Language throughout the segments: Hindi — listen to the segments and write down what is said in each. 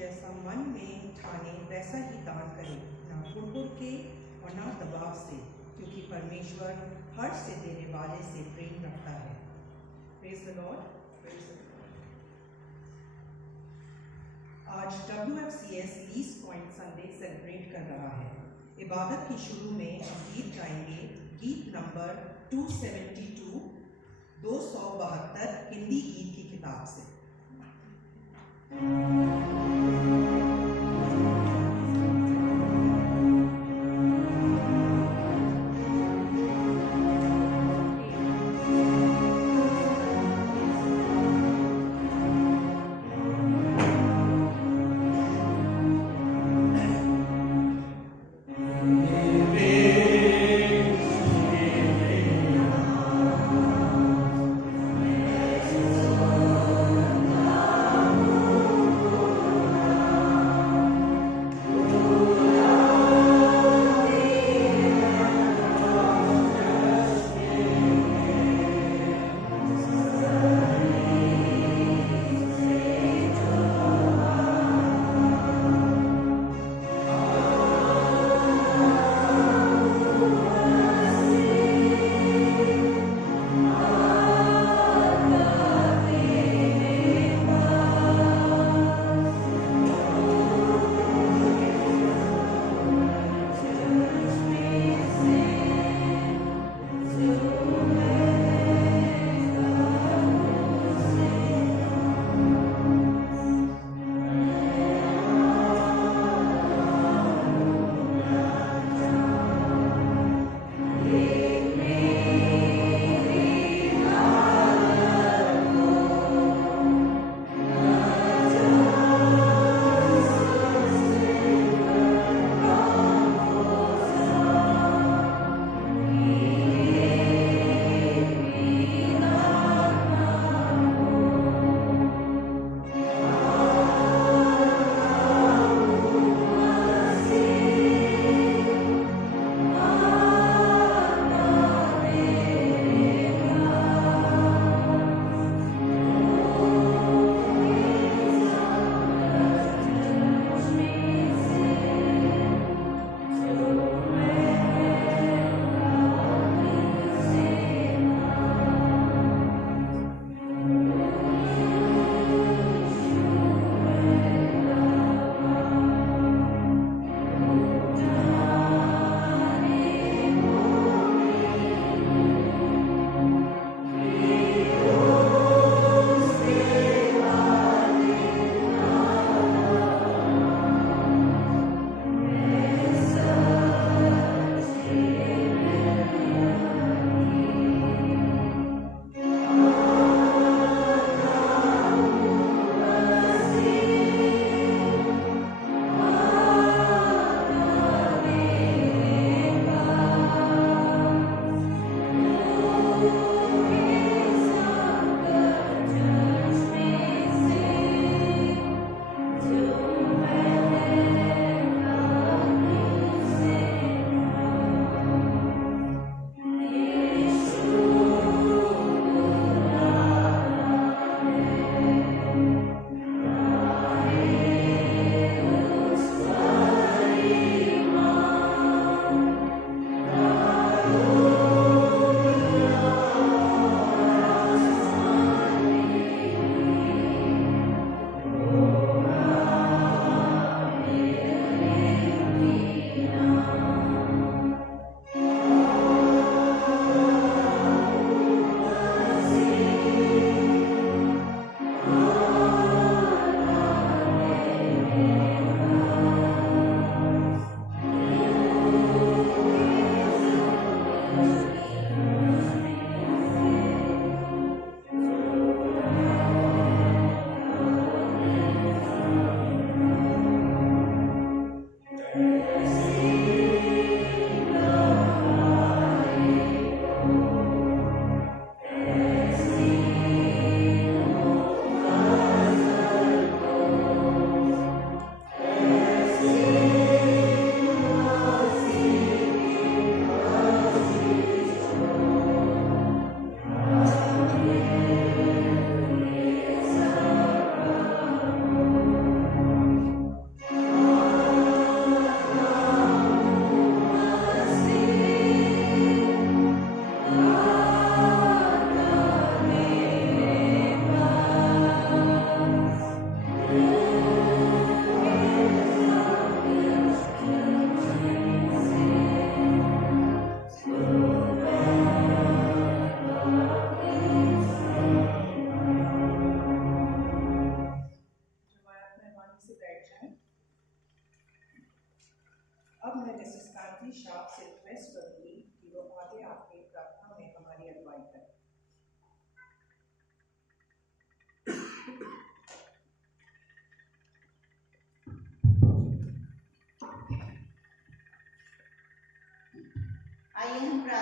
जैसा मन में ठाने वैसा ही दान करे, ना हुड़ के और ना दबाव से, क्योंकि परमेश्वर हर से देने वाले से प्रेम रखता है। Praise the Lord. आज WFCS least point Sunday celebrate कर रहा है। इबादत के शुरू में हम गीत गाएंगे, गीत नंबर 272 272 हिंदी गीत की किताब से।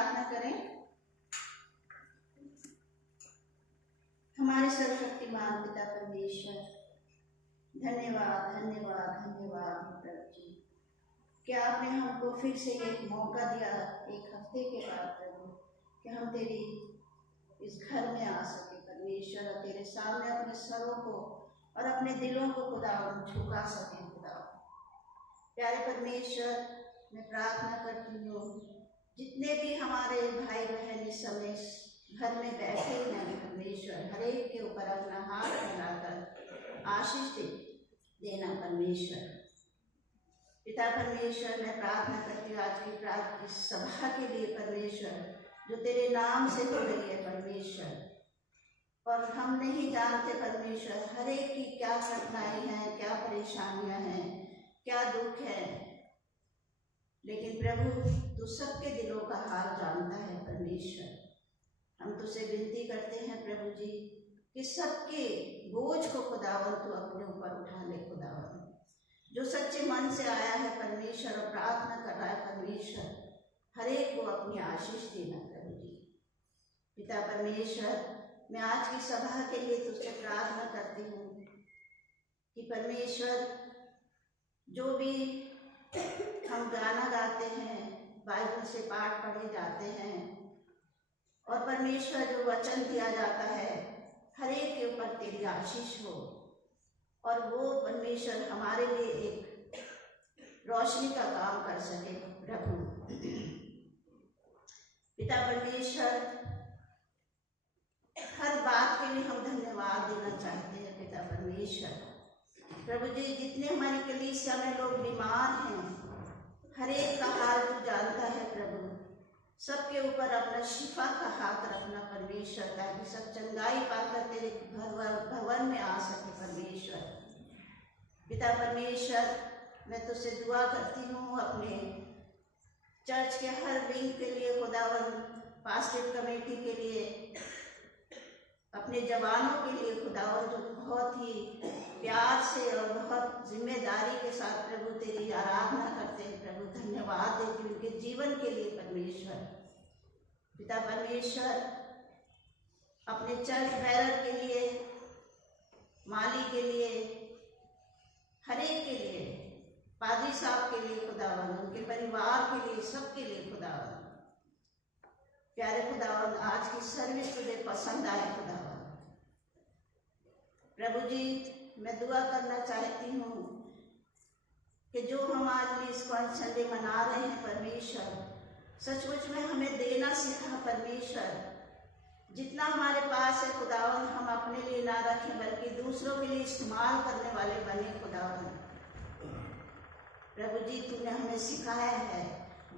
प्रार्थना करें। हमारे सर्वशक्तिमान पिता परमेश्वर, धन्यवाद धन्यवाद धन्यवाद प्रभु जी, कि आपने हमको फिर से एक मौका दिया एक हफ्ते के बाद प्रभु, कि हम तेरी इस घर में आ सके परमेश्वर, और तेरे सामने अपने सरों को और अपने दिलों को खुदावन झुका सकें। खुदावन प्यारे परमेश्वर, मैं प्रार्थना करती हूँ जितने भी हमारे भाई बहन इस समय घर में बैठे हैं परमेश्वर, हर एक के ऊपर अपना हाथ फैलाकर आशीष देना परमेश्वर। पिता परमेश्वर, मैं प्रार्थना करती हूँ आज की इस सभा के लिए परमेश्वर, जो तेरे नाम से हो रही है परमेश्वर, और हम नहीं जानते परमेश्वर हर एक की क्या कठिनाई है, क्या परेशानियां हैं, क्या दुख है, लेकिन प्रभु तू सबके दिलों का हाल जानता है परमेश्वर। हम तुझसे विनती करते हैं प्रभु जी कि सबके बोझ को खुदावन तू अपने ऊपर उठा ले। खुदावन जो सच्चे मन से आया है परमेश्वर और प्रार्थना कर रहा है परमेश्वर, हर एक को अपनी आशीष देना प्रभु जी। पिता परमेश्वर, मैं आज की सभा के लिए तुझसे प्रार्थना करती हूँ कि परमेश्वर जो भी हम गाना गाते हैं, बाइबल से पाठ पढ़े जाते हैं, और परमेश्वर जो वचन दिया जाता है, हर एक के ऊपर तेरी आशीष हो, और वो परमेश्वर हमारे लिए एक रोशनी का काम कर सके प्रभु। पिता परमेश्वर, हर बात के लिए हम धन्यवाद देना चाहते हैं पिता परमेश्वर। प्रभु जी, जितने हमारी कलीसिया में लोग बीमार हैं, हर एक का हाल तू जानता है प्रभु, सबके ऊपर अपना शिफा का हाथ रखना परमेश्वर, ताकि सब चंगाई पाकर तेरे भवन में आ सके परमेश्वर। पिता परमेश्वर, मैं तुझसे दुआ करती हूँ अपने चर्च के हर विंग के लिए खुदावन, पास्टर कमेटी के लिए, अपने जवानों के लिए खुदावन, जो बहुत ही प्यार से और बहुत जिम्मेदारी के साथ प्रभु तेरी आराधना करते हैं प्रभु, धन्यवाद देती हूँ उनके जीवन के लिए परमेश्वर। पिता परमेश्वर, अपने चर्च बैरर के लिए, माली के लिए, हर एक के लिए, पादरी साहब के लिए खुदावन, उनके परिवार के लिए, सबके लिए खुदावन। प्यारे खुदावन, आज की सर्विस तुझे पसंद आए खुदावन। प्रभु जी, मैं दुआ करना चाहती हूँ कि जो हम आज इस्कॉन संडे मना रहे हैं परमेश्वर, सचमुच में हमें देना सीखा परमेश्वर। जितना हमारे पास है खुदावन, हम अपने लिए ना रखें बल्कि दूसरों के लिए इस्तेमाल करने वाले बने खुदावन। प्रभु जी, तूने हमें सिखाया है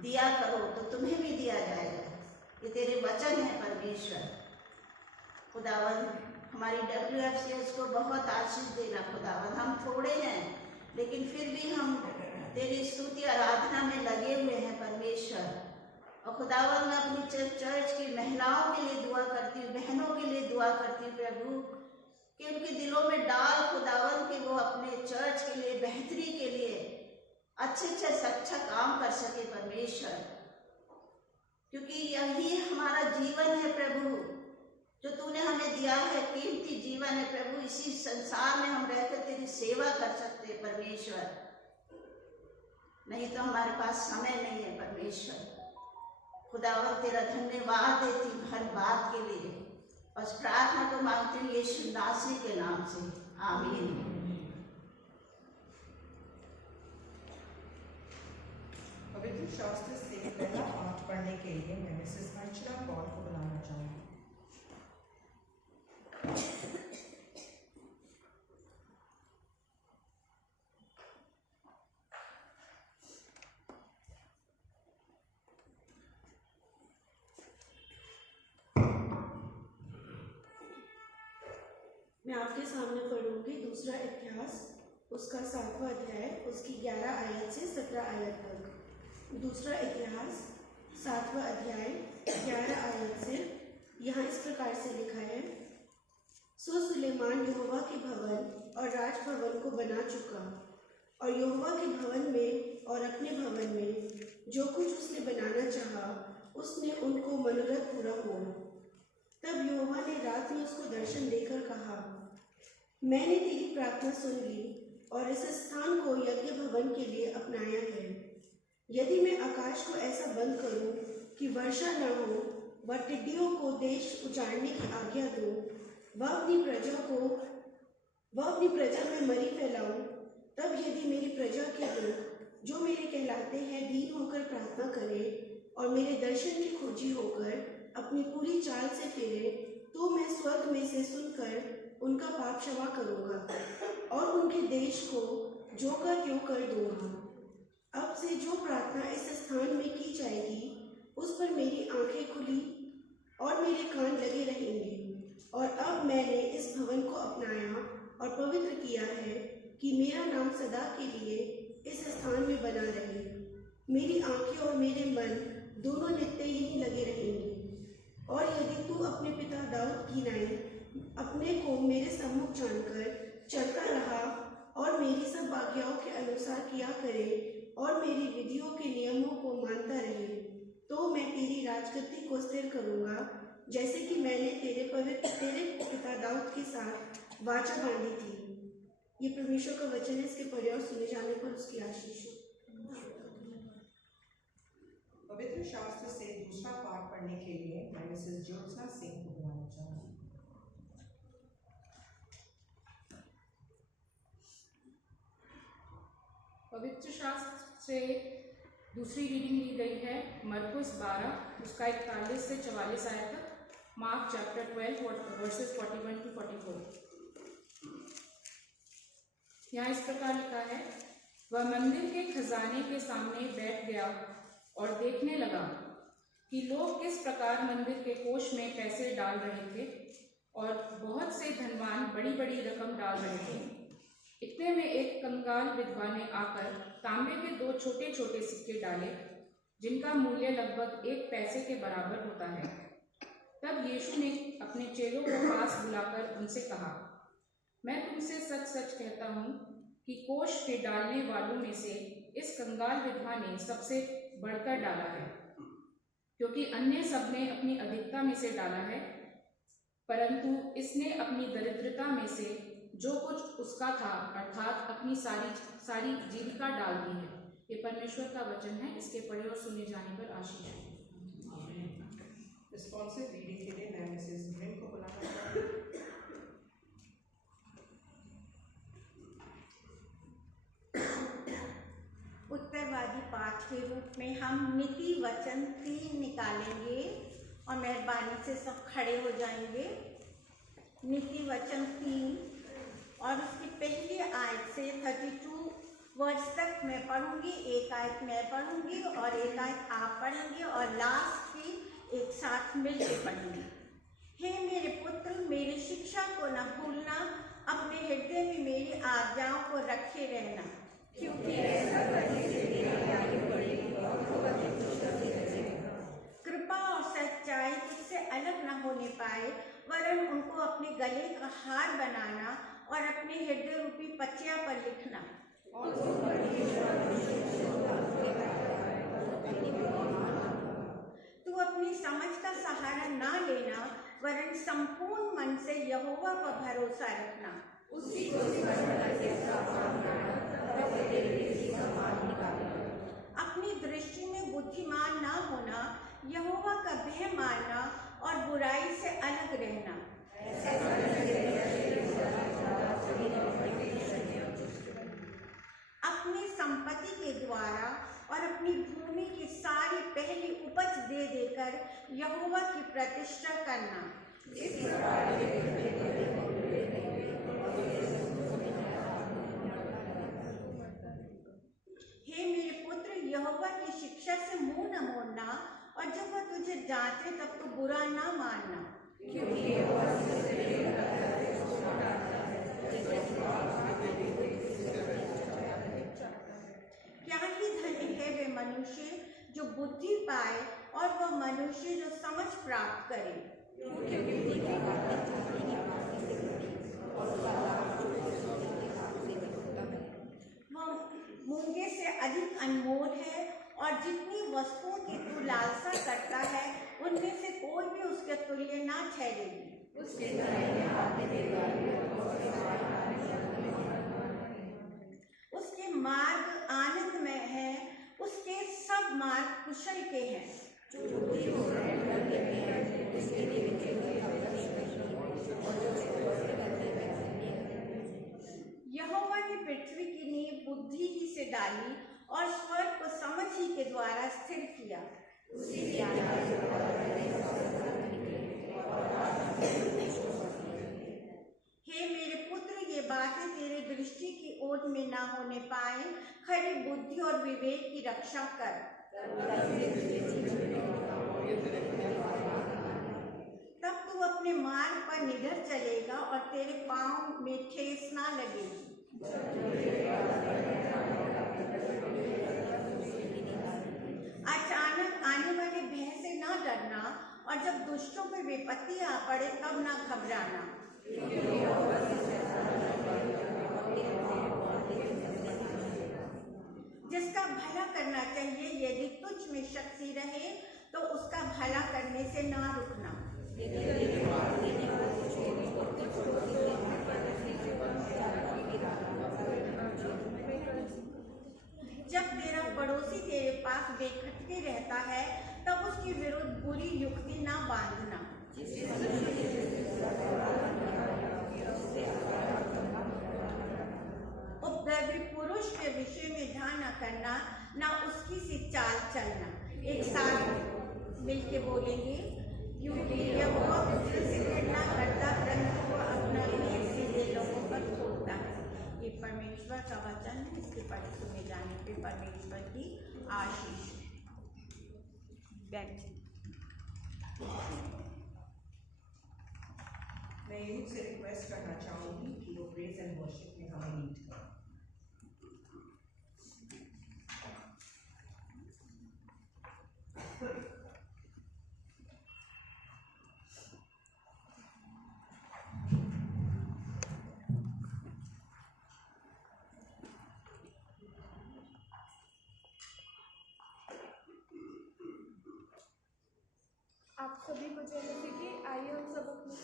दिया करो तो तुम्हें भी दिया जाएगा, ये तेरे वचन है परमेश्वर। खुदावन, हमारी WFCS को बहुत आशीष देना खुदावन। हम थोड़े हैं लेकिन फिर भी हम तेरी स्तुति आराधना में लगे हुए हैं परमेश्वर। और खुदावन, मैं अपनी चर्च की महिलाओं के लिए दुआ करती हूँ, बहनों के लिए दुआ करती हूँ प्रभु, कि उनके दिलों में डाल खुदावन कि वो अपने चर्च के लिए, बेहतरी के लिए अच्छे से अच्छा काम कर सके परमेश्वर, क्योंकि यही हमारा जीवन है प्रभु, जो तूने हमें दिया है, कीमती जीवन है प्रभु। इसी संसार में हम रहकर तेरी सेवा कर सकते हैं परमेश्वर, नहीं तो हमारे पास समय नहीं है परमेश्वर। खुदावन, तेरा धन्यवाद देती हूँ हर बात के लिए, और प्रार्थना को मांगती हूँ यीशु नासरी के नाम से, आमीन। पवित्र शास्त्र से पहला पाठ पढ़ने के लिए मैं मिसेस अर्चना पॉल को बुलाना चाहूँगी। मैं आपके सामने पढ़ूंगी दूसरा इतिहास, उसका 7वां अध्याय, उसकी 11 आयत से 17 आयत तक। दूसरा इतिहास 7वां अध्याय 11 आयत से यहाँ इस प्रकार से लिखा है। सो सुलेमान यहोवा के भवन और राजभवन को बना चुका, और यहोवा के भवन में और अपने भवन में जो कुछ उसने बनाना चाहा उसने उनको मनोरथ पूरा हुआ। तब यहोवा ने रात में उसको दर्शन देकर कहा, मैंने तेरी प्रार्थना सुन ली और इस स्थान को यज्ञ भवन के लिए अपनाया है। यदि मैं आकाश को ऐसा बंद करूं कि वर्षा न हो व टिड्डियों को देश उजाड़ने की आज्ञा दूं, वह अपनी प्रजा में मरी फैलाऊं, तब यदि मेरी प्रजा के लोग जो मेरे कहलाते हैं दीन होकर प्रार्थना करें और मेरे दर्शन की खोजी होकर अपनी पूरी चाल से फिरे, तो मैं स्वर्ग में से सुनकर उनका पाप क्षमा करूंगा और उनके देश को जो का त्यों कर दूंगा। अब से जो प्रार्थना इस स्थान में की जाएगी उस पर मेरी आंखें खुली और मेरे कान लगे रहेंगे। और अब मैंने इस भवन को अपनाया और पवित्र किया है कि मेरा नाम सदा के लिए इस स्थान में बना रहे। मेरी आंखें और मेरे मन दोनों नित्य यहीं लगे रहेंगे। और यदि तू अपने पिता दाऊद की नाई अपने को मेरे सम्मुख जानकर चलता रहा और मेरी सब आज्ञाओं के अनुसार किया करे और मेरी विधियों के नियमों को मानता रहे, तो मैं तेरी राजगद्दी को स्थिर करूंगा, जैसे कि मैंने तेरे पिता दाऊद के साथ वाचा बांधी थी। ये परमेश्वर का वचन है, इसके पढ़े और सुने जाने पर उसकी आशीष हो। पवित्र शास्त्र से दूसरा पाठ पढ़ने के लिए मैं मिसेस ज्योत्सना सिंह को बुलाना चाहूंगी। पवित्र शास्त्र से दूसरी रीडिंग ली गई है मरकुस 12 उसका 41 से 44 आयत तक, मार्क चैप्टर 12 वर्सेस 41 to 44। यहाँ इस प्रकार लिखा है, वह मंदिर के खजाने के सामने बैठ गया और देखने लगा कि लोग किस प्रकार मंदिर के कोष में पैसे डाल रहे थे, और बहुत से धनवान बड़ी बड़ी रकम डाल रहे थे। इतने में एक कंगाल विधवा ने आकर तांबे के 2 छोटे छोटे सिक्के डाले, जिनका मूल्य लगभग 1 पैसे के बराबर होता है। तब यीशु ने अपने चेलों को पास बुलाकर उनसे कहा, मैं तुमसे सच सच कहता हूँ कि कोष के डालने वालों में से इस कंगाल विधवा ने सबसे बढ़कर डाला है, क्योंकि अन्य सबने अपनी अधिकता में से डाला है, परंतु इसने अपनी दरिद्रता में से जो कुछ उसका था अर्थात अपनी सारी जीविका डाल दी है। ये परमेश्वर का वचन है, इसके पढ़े और सुने जाने पर आशीष हो। रिस्पॉन्सिव रीडिंग के लिए मैं मिसेस ग्रिन को बुलाना चाहूंगी। उत्तरवादी पाठ के रूप में हम नीति वचन 3 निकालेंगे और मेहरबानी से सब खड़े हो जाएंगे। नीति वचन 3 और उसकी पहली आयत से 32 वर्ष तक मैं पढ़ूंगी, एक आयत मैं पढ़ूंगी और एक आयत आप पढ़ेंगे और लास्ट की एक साथ मिलकर पढ़ेंगे। हे मेरे पुत्र, मेरी शिक्षा को न भूलना, अपने हृदय में मेरी आज्ञाओं को रखे रहना, क्योंकि ऐसा करने से तेरी आयु बढ़ेगी और तू अधिक खुशहाली रहेगा। कृपा और सच्चाई तुझसे अलग न होने पाए, वरन उनको अपने गले का हार बनाना और अपने हृदय रूपी पचिया पर लिखना। तू अपनी समझ का सहारा ना लेना, वरन संपूर्ण मन से यहोवा पर भरोसा रखना। उसी को अपनी दृष्टि में बुद्धिमान ना होना, यहोवा का भय मानना और बुराई से अलग रहना। अपनी संपत्ति के द्वारा और अपनी भूमि की सारी पहली उपज दे देकर यहोवा की प्रतिष्ठा करना। हे मेरे पुत्र, यहोवा की शिक्षा से मुंह न मोड़ना, और जब वह तुझे जांचे तब तो बुरा ना मानना, क्योंकि क्या ही धन्य है वे मनुष्य जो बुद्धि पाए और वह मनुष्य जो समझ प्राप्त करे। वह मूंगे से अधिक अनमोल है और जितनी वस्तुओं की तू लालसा करता है उनमें से कोई भी उसके तुल्य ना ठहरेगी। उसके मार्ग आनंदमय है, उसके सब मार्ग कुशल के हैं। यहोवा ने पृथ्वी की नींव बुद्धि ही से डाली और स्वर्ग को समझ ही के द्वारा स्थिर किया। हे मेरे पुत्र, ये बातें तेरे दृष्टि की ओर में ना होने पाए, खरी बुद्धि और विवेक की रक्षा कर। तब तू अपने मार्ग पर निडर चलेगा और तेरे पांव में ठेस ना लगेगी। अचानक आने वाले भय से ना डरना, और जब दुष्टों पर विपत्ति आ पड़े तब ना घबराना। जिसका भला करना चाहिए, यदि तुझ में शक्ति रहे तो उसका भला करने से ना रुकना। जब तेरा पड़ोसी तेरे पास बेखटके रहता है तब उसके विरुद्ध बुरी युक्ति ना बांधना। उपद्रवी पुरुष के विषय में ध्यान न करना, ना उसकी सी चाल चलना। एक साथ मिलके बोलेंगे, क्योंकि यह बहुत से घटना करता, परंतु वो अपना एक सीधे लोगों पर छोड़ता है। ये परमेश्वर का वचन है, इसके पढ़े सुने जाने पे परमेश्वर की आशीष। मैं यूथ से रिक्वेस्ट करना चाहूंगी कि वो प्रेज एंड वर्शिप में हमें लीड करें। आप सभी को जय मसीह की। आइए हम सब अपने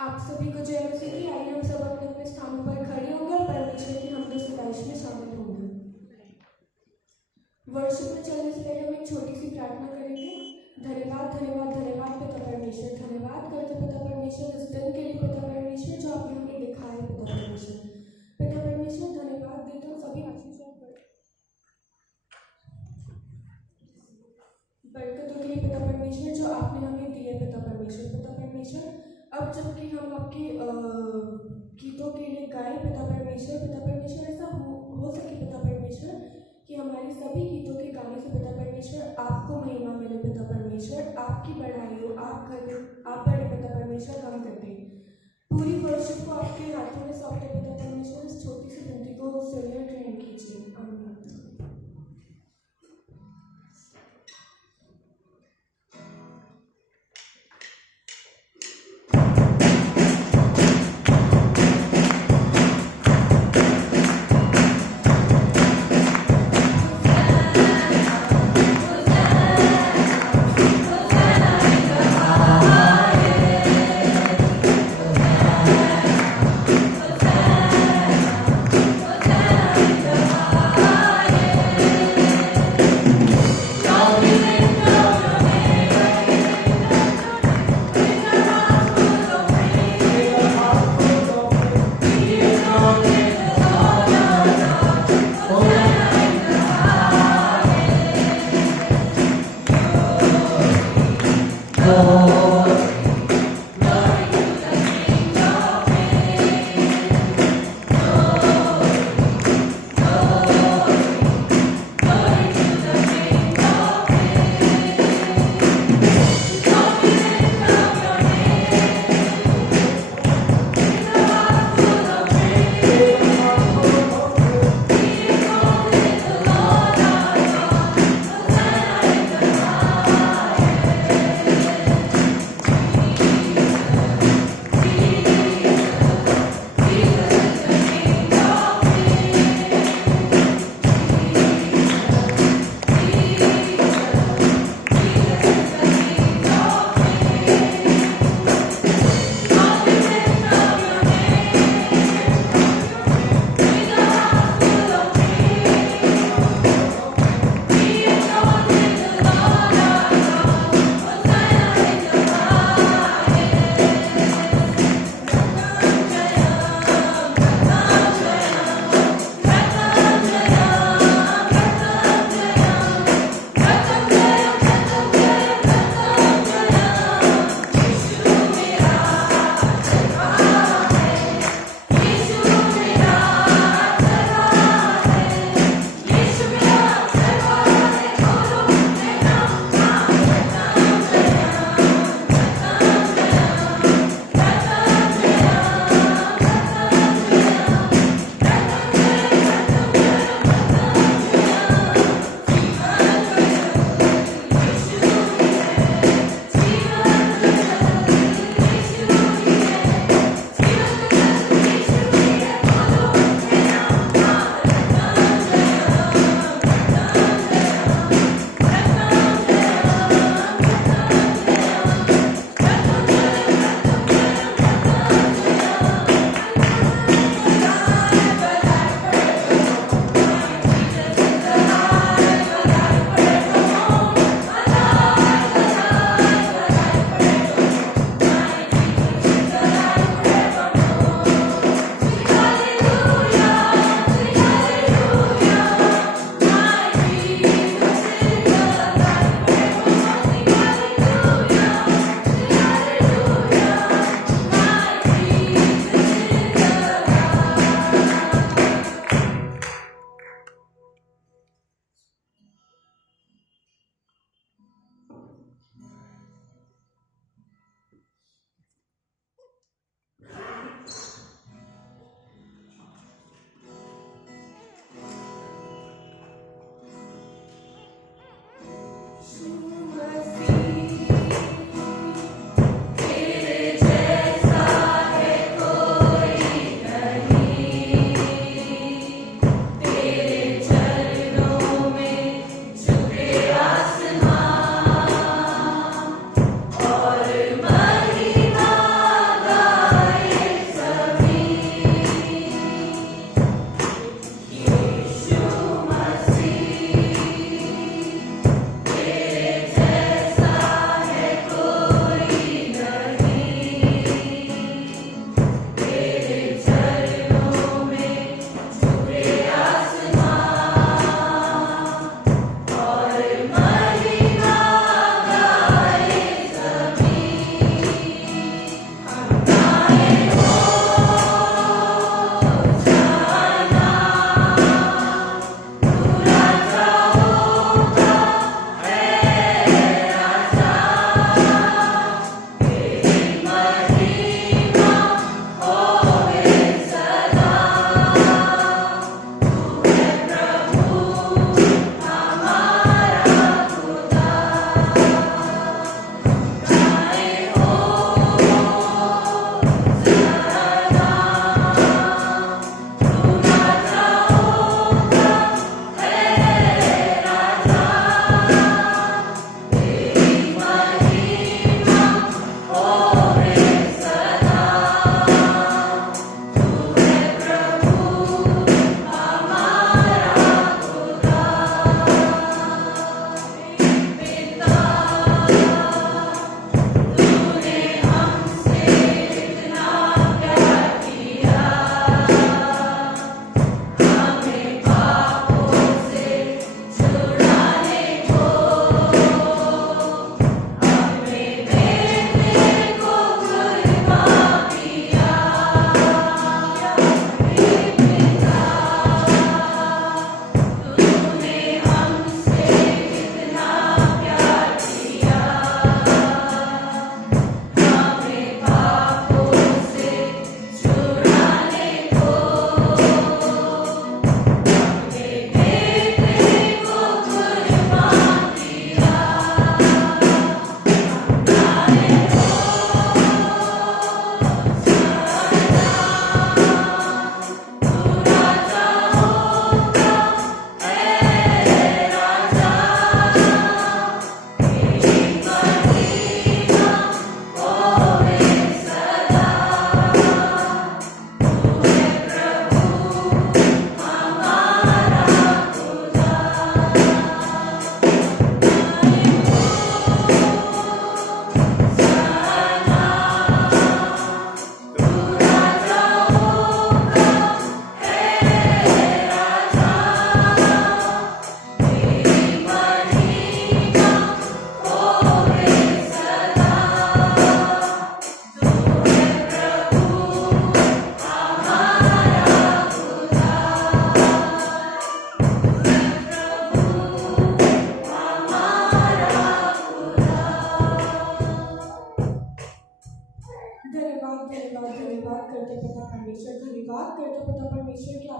आप सभी को जय मसीह की। आइए हम सब अपने अपने स्थानों पर खड़े होंगे और परमेश्वर की हमदो सताइश में शामिल होंगे। वर्शिप में चलने से पहले हम एक छोटी सी प्रार्थना करेंगे। धन्यवाद धन्यवाद धन्यवाद पिता परमेश्वर, धन्यवाद करते पिता परमेश्वर इस दिन के लिए पिता परमेश्वर जो आपने हमें दिखाया है पिता परमेश्वर। पिता परमेश्वर धन्यवाद देते हैं सभी आशीषों बरकतों के लिए पिता परमेश्वर जो आपने हमें दिए पिता परमेश्वर। पिता परमेश्वर अब जबकि हम आपके गीतों के लिए गाएं पिता परमेश्वर ऐसा हो सके पिता परमेश्वर कि हमारे सभी गीतों के गाने से पिता परमेश्वर आपको महिमा मिले पिता परमेश्वर, आपकी बढ़ाई हो, आप बड़े पिता परमेश्वर, हम करते पूरी वर्शिप को आपके हाथों में सौंपते पिता परमेश्वर। इस छोटी सी विनती को सुनिए, ट्रेन कीजिए। आमीन। Oh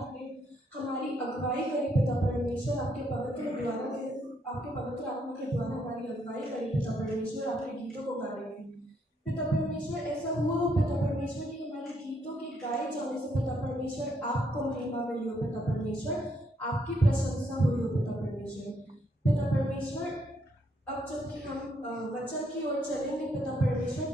आपने हमारी अगुवाई करी पिता परमेश्वर, आपके पवित्र आत्मा के द्वारा हमारी अगुवाई करी पिता परमेश्वर, आपके गीतों को गा रहे हैं पिता परमेश्वर। ऐसा हुआ हो पिता परमेश्वर कि हमारे गीतों के गाए जाने से पिता परमेश्वर आपको महिमा मिली हो पिता परमेश्वर, आपकी प्रशंसा हुई हो पिता परमेश्वर। पिता परमेश्वर, अब जबकि हम वचन की ओर चलेंगे पिता परमेश्वर,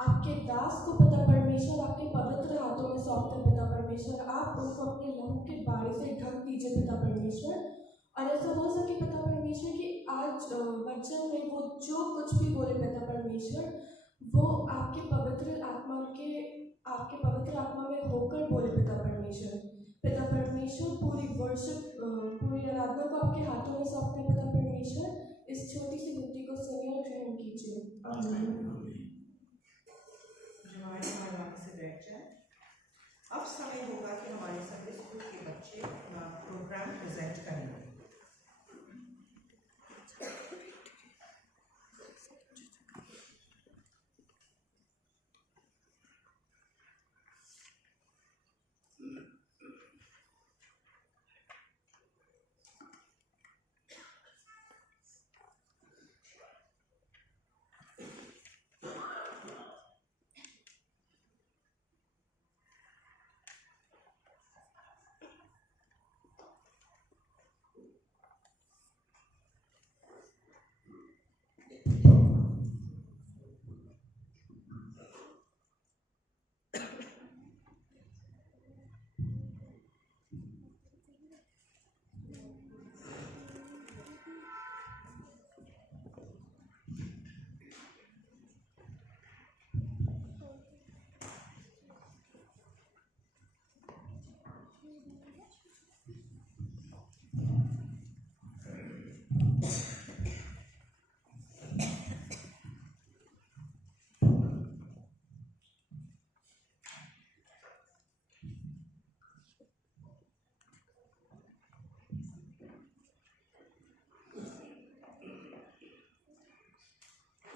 आपके दास को पिता परमेश्वर आपके पवित्र हाथों में सौंपते हैं पिता परमेश्वर। आप उनको अपने लहू के बारे से ढक दीजिए पिता परमेश्वर, और ऐसा हो सके पिता परमेश्वर कि आज वचन में वो जो कुछ भी बोले पिता परमेश्वर, वो आपके पवित्र आत्मा में होकर बोले पिता परमेश्वर। पिता परमेश्वर, पूरी आराधना को आपके हाथों में सौंपते हैं पिता परमेश्वर। इस छोटी सी विनती को सुनिए और ग्रहण कीजिए। आमीन। आराम से बैठ जाए। अब समय होगा कि हमारे संडे स्कूल के बच्चे अपना प्रोग्राम प्रेजेंट करेंगे।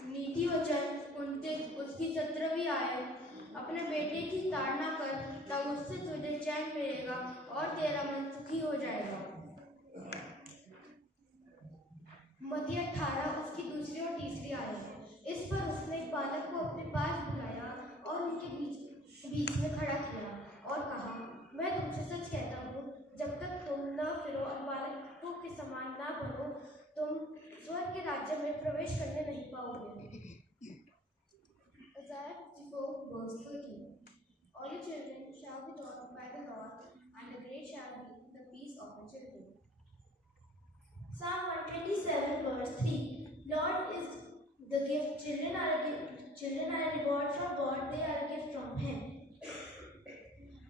नीति वचन उसकी 17वीं आयत। अपने बेटे की ताड़ना कर, तब उससे तुझे चैन मिलेगा और तेरा मन सुखी हो जाएगा। मत्ती 18 उसकी 2री और 3री आयत। इस पर उसने एक बालक को अपने पास बुलाया और उनके बीच में खड़ा किया और कहा, मैं तुमसे सच कहता हूँ, जब तक तुम न फिरो और बालकों के समान ना बनो, तुम स्वर्ग के राज्य में प्रवेश करने नहीं पाओगे। Isaiah 54 verse 13. All your children shall be taught by the Lord, and the great shall be the peace of the children. Psalm 127 verse 3. Lord is the gift. Children are a gift. Children are a reward from God. They are a gift from Him.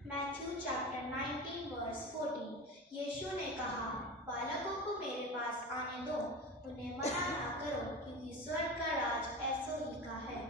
Matthew chapter 19 verse 14. यीशु ने कहा, बालकों को मेरे पास आने दो, उन्हें मना ना करो, क्योंकि स्वर्ग का राज ऐसों ही का है।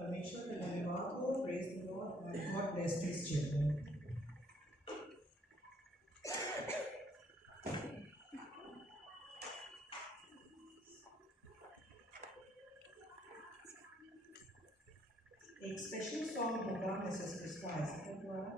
परमेश्वर का धन्यवाद हो। Praise the Lord and God bless his children. एक स्पेशल सॉन्ग होगा मिसेस पुष्पा आइसकर द्वारा।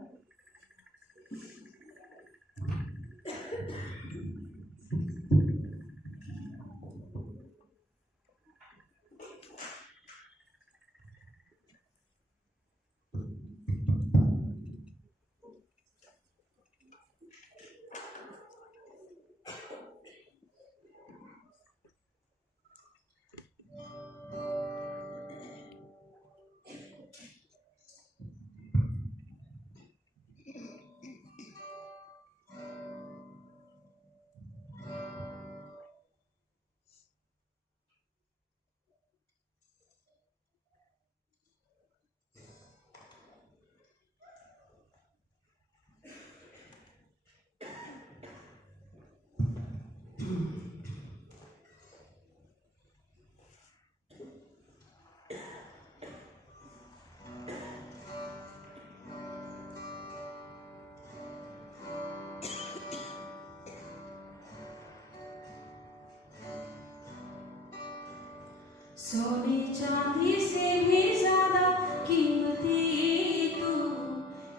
सोने चांदी से भी ज्यादा कीमती तू,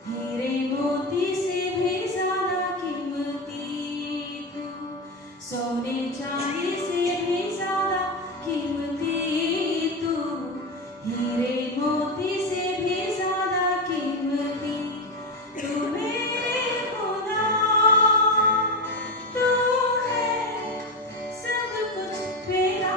हीरे मोती से भी ज्यादा कीमती तू, सोने चांदी से भी ज्यादा कीमती तू, हीरे मोती से भी ज्यादा कीमती तू मेरे खुदा, तू है सब कुछ मेरा।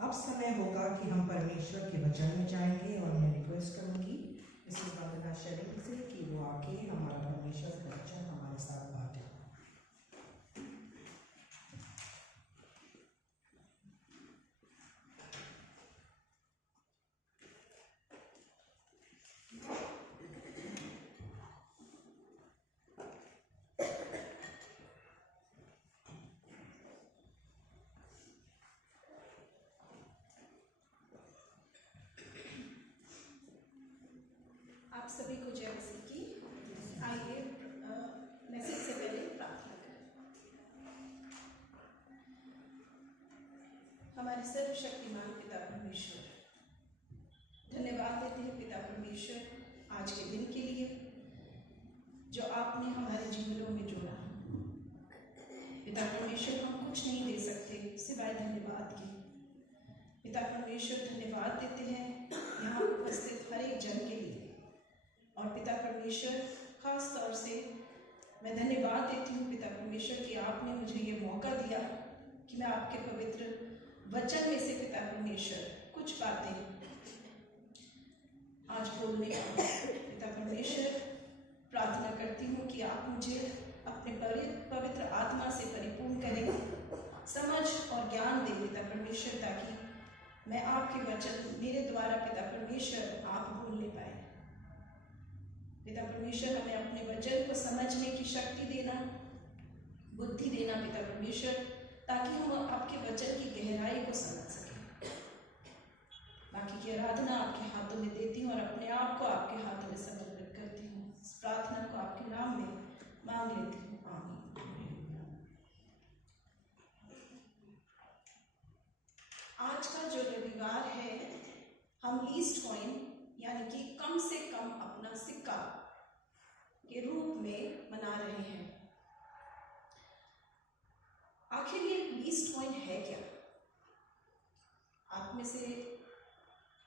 अब समय होगा कि हम परमेश्वर के वचन में जाएंगे और मैं रिक्वेस्ट करूंगी मिसेस वंदना शेरिंग से कि वो आके हमारा परमेश्वर का वचन हमारे साथ बांटे। आप सभी को जय मसीह की। आइए मैसेज से पहले प्रार्थना करें। हमारे सर्वशक्तिमान पिता परमेश्वर, धन्यवाद देते हैं पिता परमेश्वर आज के दिन के लिए जो आपने हमारे जीवनों में जोड़ा। पिता परमेश्वर, हम कुछ नहीं दे सकते सिवाय धन्यवाद के। पिता परमेश्वर, धन्यवाद देते हैं यहाँ उपस्थित हर एक जन के लिए। और पिता परमेश्वर, खास तौर से मैं धन्यवाद देती हूँ पिता परमेश्वर कि आपने मुझे ये मौका दिया कि मैं आपके पवित्र वचन में से पिता परमेश्वर कुछ बातें आज बोलने का। पिता परमेश्वर, प्रार्थना करती हूँ कि आप मुझे अपने पवित्र आत्मा से परिपूर्ण करें, समझ और ज्ञान दें पिता परमेश्वर, ताकि मैं आपके वचन मेरे द्वारा पिता परमेश्वर आप बोलने पाए। पिता परमेश्वर, हमें अपने वचन को समझने की शक्ति देना, बुद्धि देना पिता परमेश्वर, ताकि हम आपके वचन की गहराई को समझ सकें। बाकी की आराधना आपके हाथों में देती हूँ और अपने आप को आपके हाथों में समर्पित करती हूँ। इस प्रार्थना को आपके नाम में मांग लेती हूँ, आमीन। आज का जो रविवार है, हम लीस्ट कॉइन यानी कि कम से कम अपना सिक्का के रूप में मना रहे हैं। आखिर ये लीस्ट कॉइन है क्या? आप में से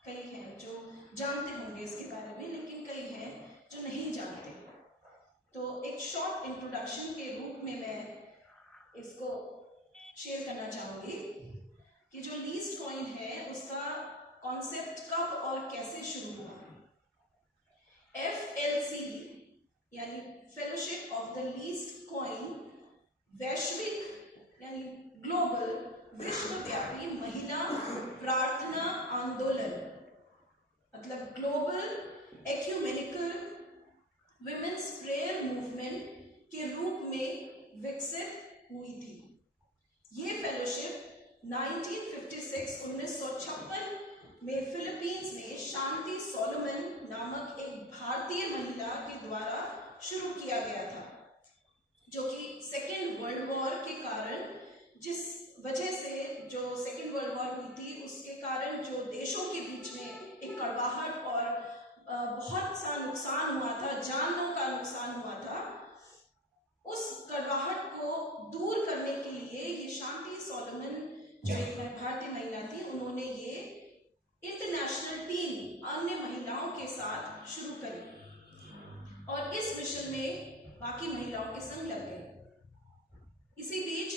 कई हैं जो जानते होंगे इसके बारे में, लेकिन कई हैं जो नहीं जानते। तो एक शॉर्ट इंट्रोडक्शन के रूप में मैं इसको शेयर करना चाहूँगी कि जो लीस्ट कॉइन है उसका कॉन्सेप्ट कब और कैसे शुरू हुआ। FLCB यानी fellowship of the least coin वैश्विक यानी ग्लोबल विश्वव्यापी महिला प्रार्थना आंदोलन, मतलब global ecumenical women's prayer movement के रूप में विकसित हुई थी। ये फेलोशिप 1956 में फिलीपींस में शांति सोलोमन नामक एक भारतीय महिला के द्वारा शुरू किया गया था, जो कि सेकेंड वर्ल्ड वॉर के कारण, जिस वजह से जो सेकेंड वर्ल्ड वॉर हुई थी उसके कारण जो देशों के बीच में एक कड़वाहट और बहुत सा नुकसान हुआ था, जानों का नुकसान हुआ था, उस कड़वाहट को दूर करने के लिए ये शांति सोलोमन जो एक भारतीय महिला थी, उन्होंने ये इंटरनेशनल टीम अन्य महिलाओं के साथ शुरू करी और इस मिशन में बाकी महिलाओं के संग लग गई। इसी बीच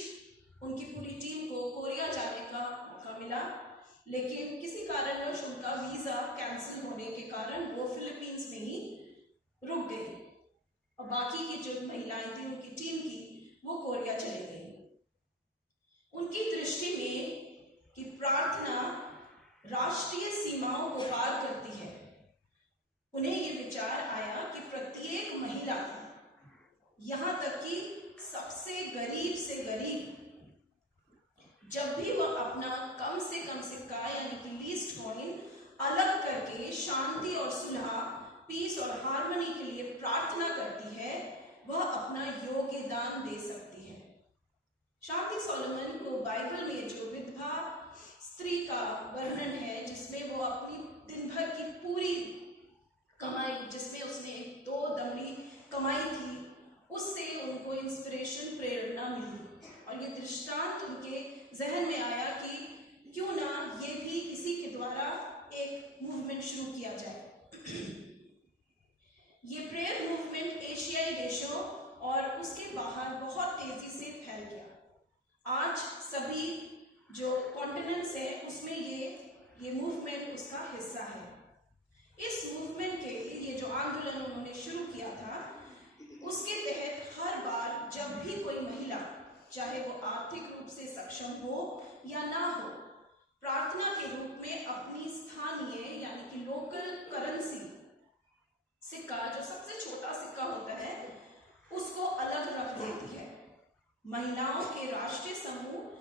उनकी पूरी टीम को कोरिया जाने का मौका मिला, लेकिन किसी कारणवश उनका वीज़ा कैंसिल होने के कारण वो फिलीपींस में ही रुक गई और बाकी की जो महिलाएं थी उनकी टीम की, वो कोरिया चली गई। उनकी दृष्टि में कि प्रार्थना राष्ट्रीय सीमाओं को पार करती है, उन्हें ये विचार आया कि प्रत्येक महिला, यहाँ तक कि सबसे गरीब से गरीब, जब भी वह अपना कम से कम सिक्का यानी कि लीस्ट कॉइन अलग करके शांति और सुलह, पीस और हार्मनी के लिए प्रार्थना करती है, वह अपना योगदान दे सकती है। शांति सोलोमन को बाइबल में जो विधवा स्त्री का वर्णन है, जिसमें वो अपनी दिन भर की पूरी कमाई, जिसमें उसने 2 दमड़ी कमाई थी, उससे उनको इंस्पिरेशन, प्रेरणा मिली और ये दृष्टांत उनके जहन में आया कि क्यों ना ये भी इसी के द्वारा एक मूवमेंट शुरू किया जाए। ये प्रेयर मूवमेंट एशियाई देशों और उसके बाहर बहुत तेजी से फैल गया। आज सभी जो कॉन्टिनेंट ऑर्डिनेंस है उसमें ये मूवमेंट उसका हिस्सा है। इस मूवमेंट के ये जो आंदोलन उन्होंने शुरू किया था उसके तहत हर बार जब भी कोई महिला, चाहे वो आर्थिक रूप से सक्षम हो या ना हो, प्रार्थना के रूप में अपनी स्थानीय यानी कि लोकल करेंसी सिक्का, जो सबसे छोटा सिक्का होता है, उसको अलग रख देती है। महिलाओं के राष्ट्रीय समूह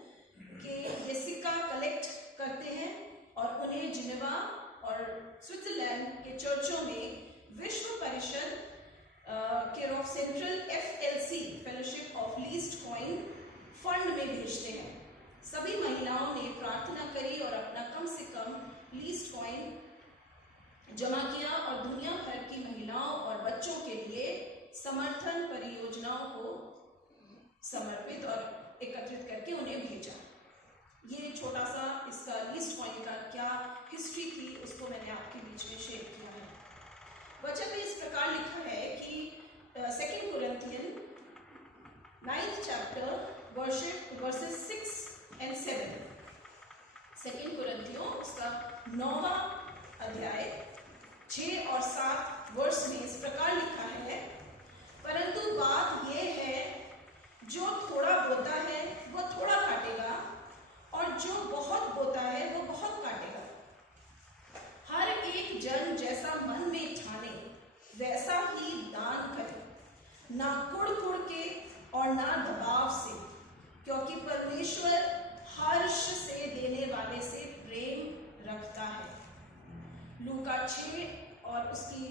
के ये सिक्का कलेक्ट करते हैं और उन्हें जिनेवा और स्विट्जरलैंड के चर्चों में विश्व परिषद care of central FLC fellowship of least coin fund में भेजते हैं। सभी महिलाओं ने प्रार्थना करी और अपना कम से कम लीस्ट कॉइन जमा किया और दुनिया भर की महिलाओं और बच्चों के लिए समर्थन परियोजनाओं को समर्पित और एकत्रित करके उन्हें भेजा। ये छोटा सा इसका लीस्ट कॉइन का क्या हिस्ट्री थी उसको मैंने आपके बीच में शेयर किया है। वचन में इस प्रकार लिखा है कि 2 Corinthians 9th chapter verses 6 and 7। 2 Corinthians उसका 9वां अध्याय 6 और 7 वर्ष में इस प्रकार लिखा है, परंतु बात यह है जो थोड़ा बोता है वह थोड़ा काटेगा और जो बहुत बोता है वो बहुत काटेगा। हर एक जन जैसा मन में ठाने वैसा ही दान करे, ना कुड़ के और ना दबाव से, क्योंकि परमेश्वर हर्ष से देने वाले से प्रेम रखता है। लूका 6 और उसकी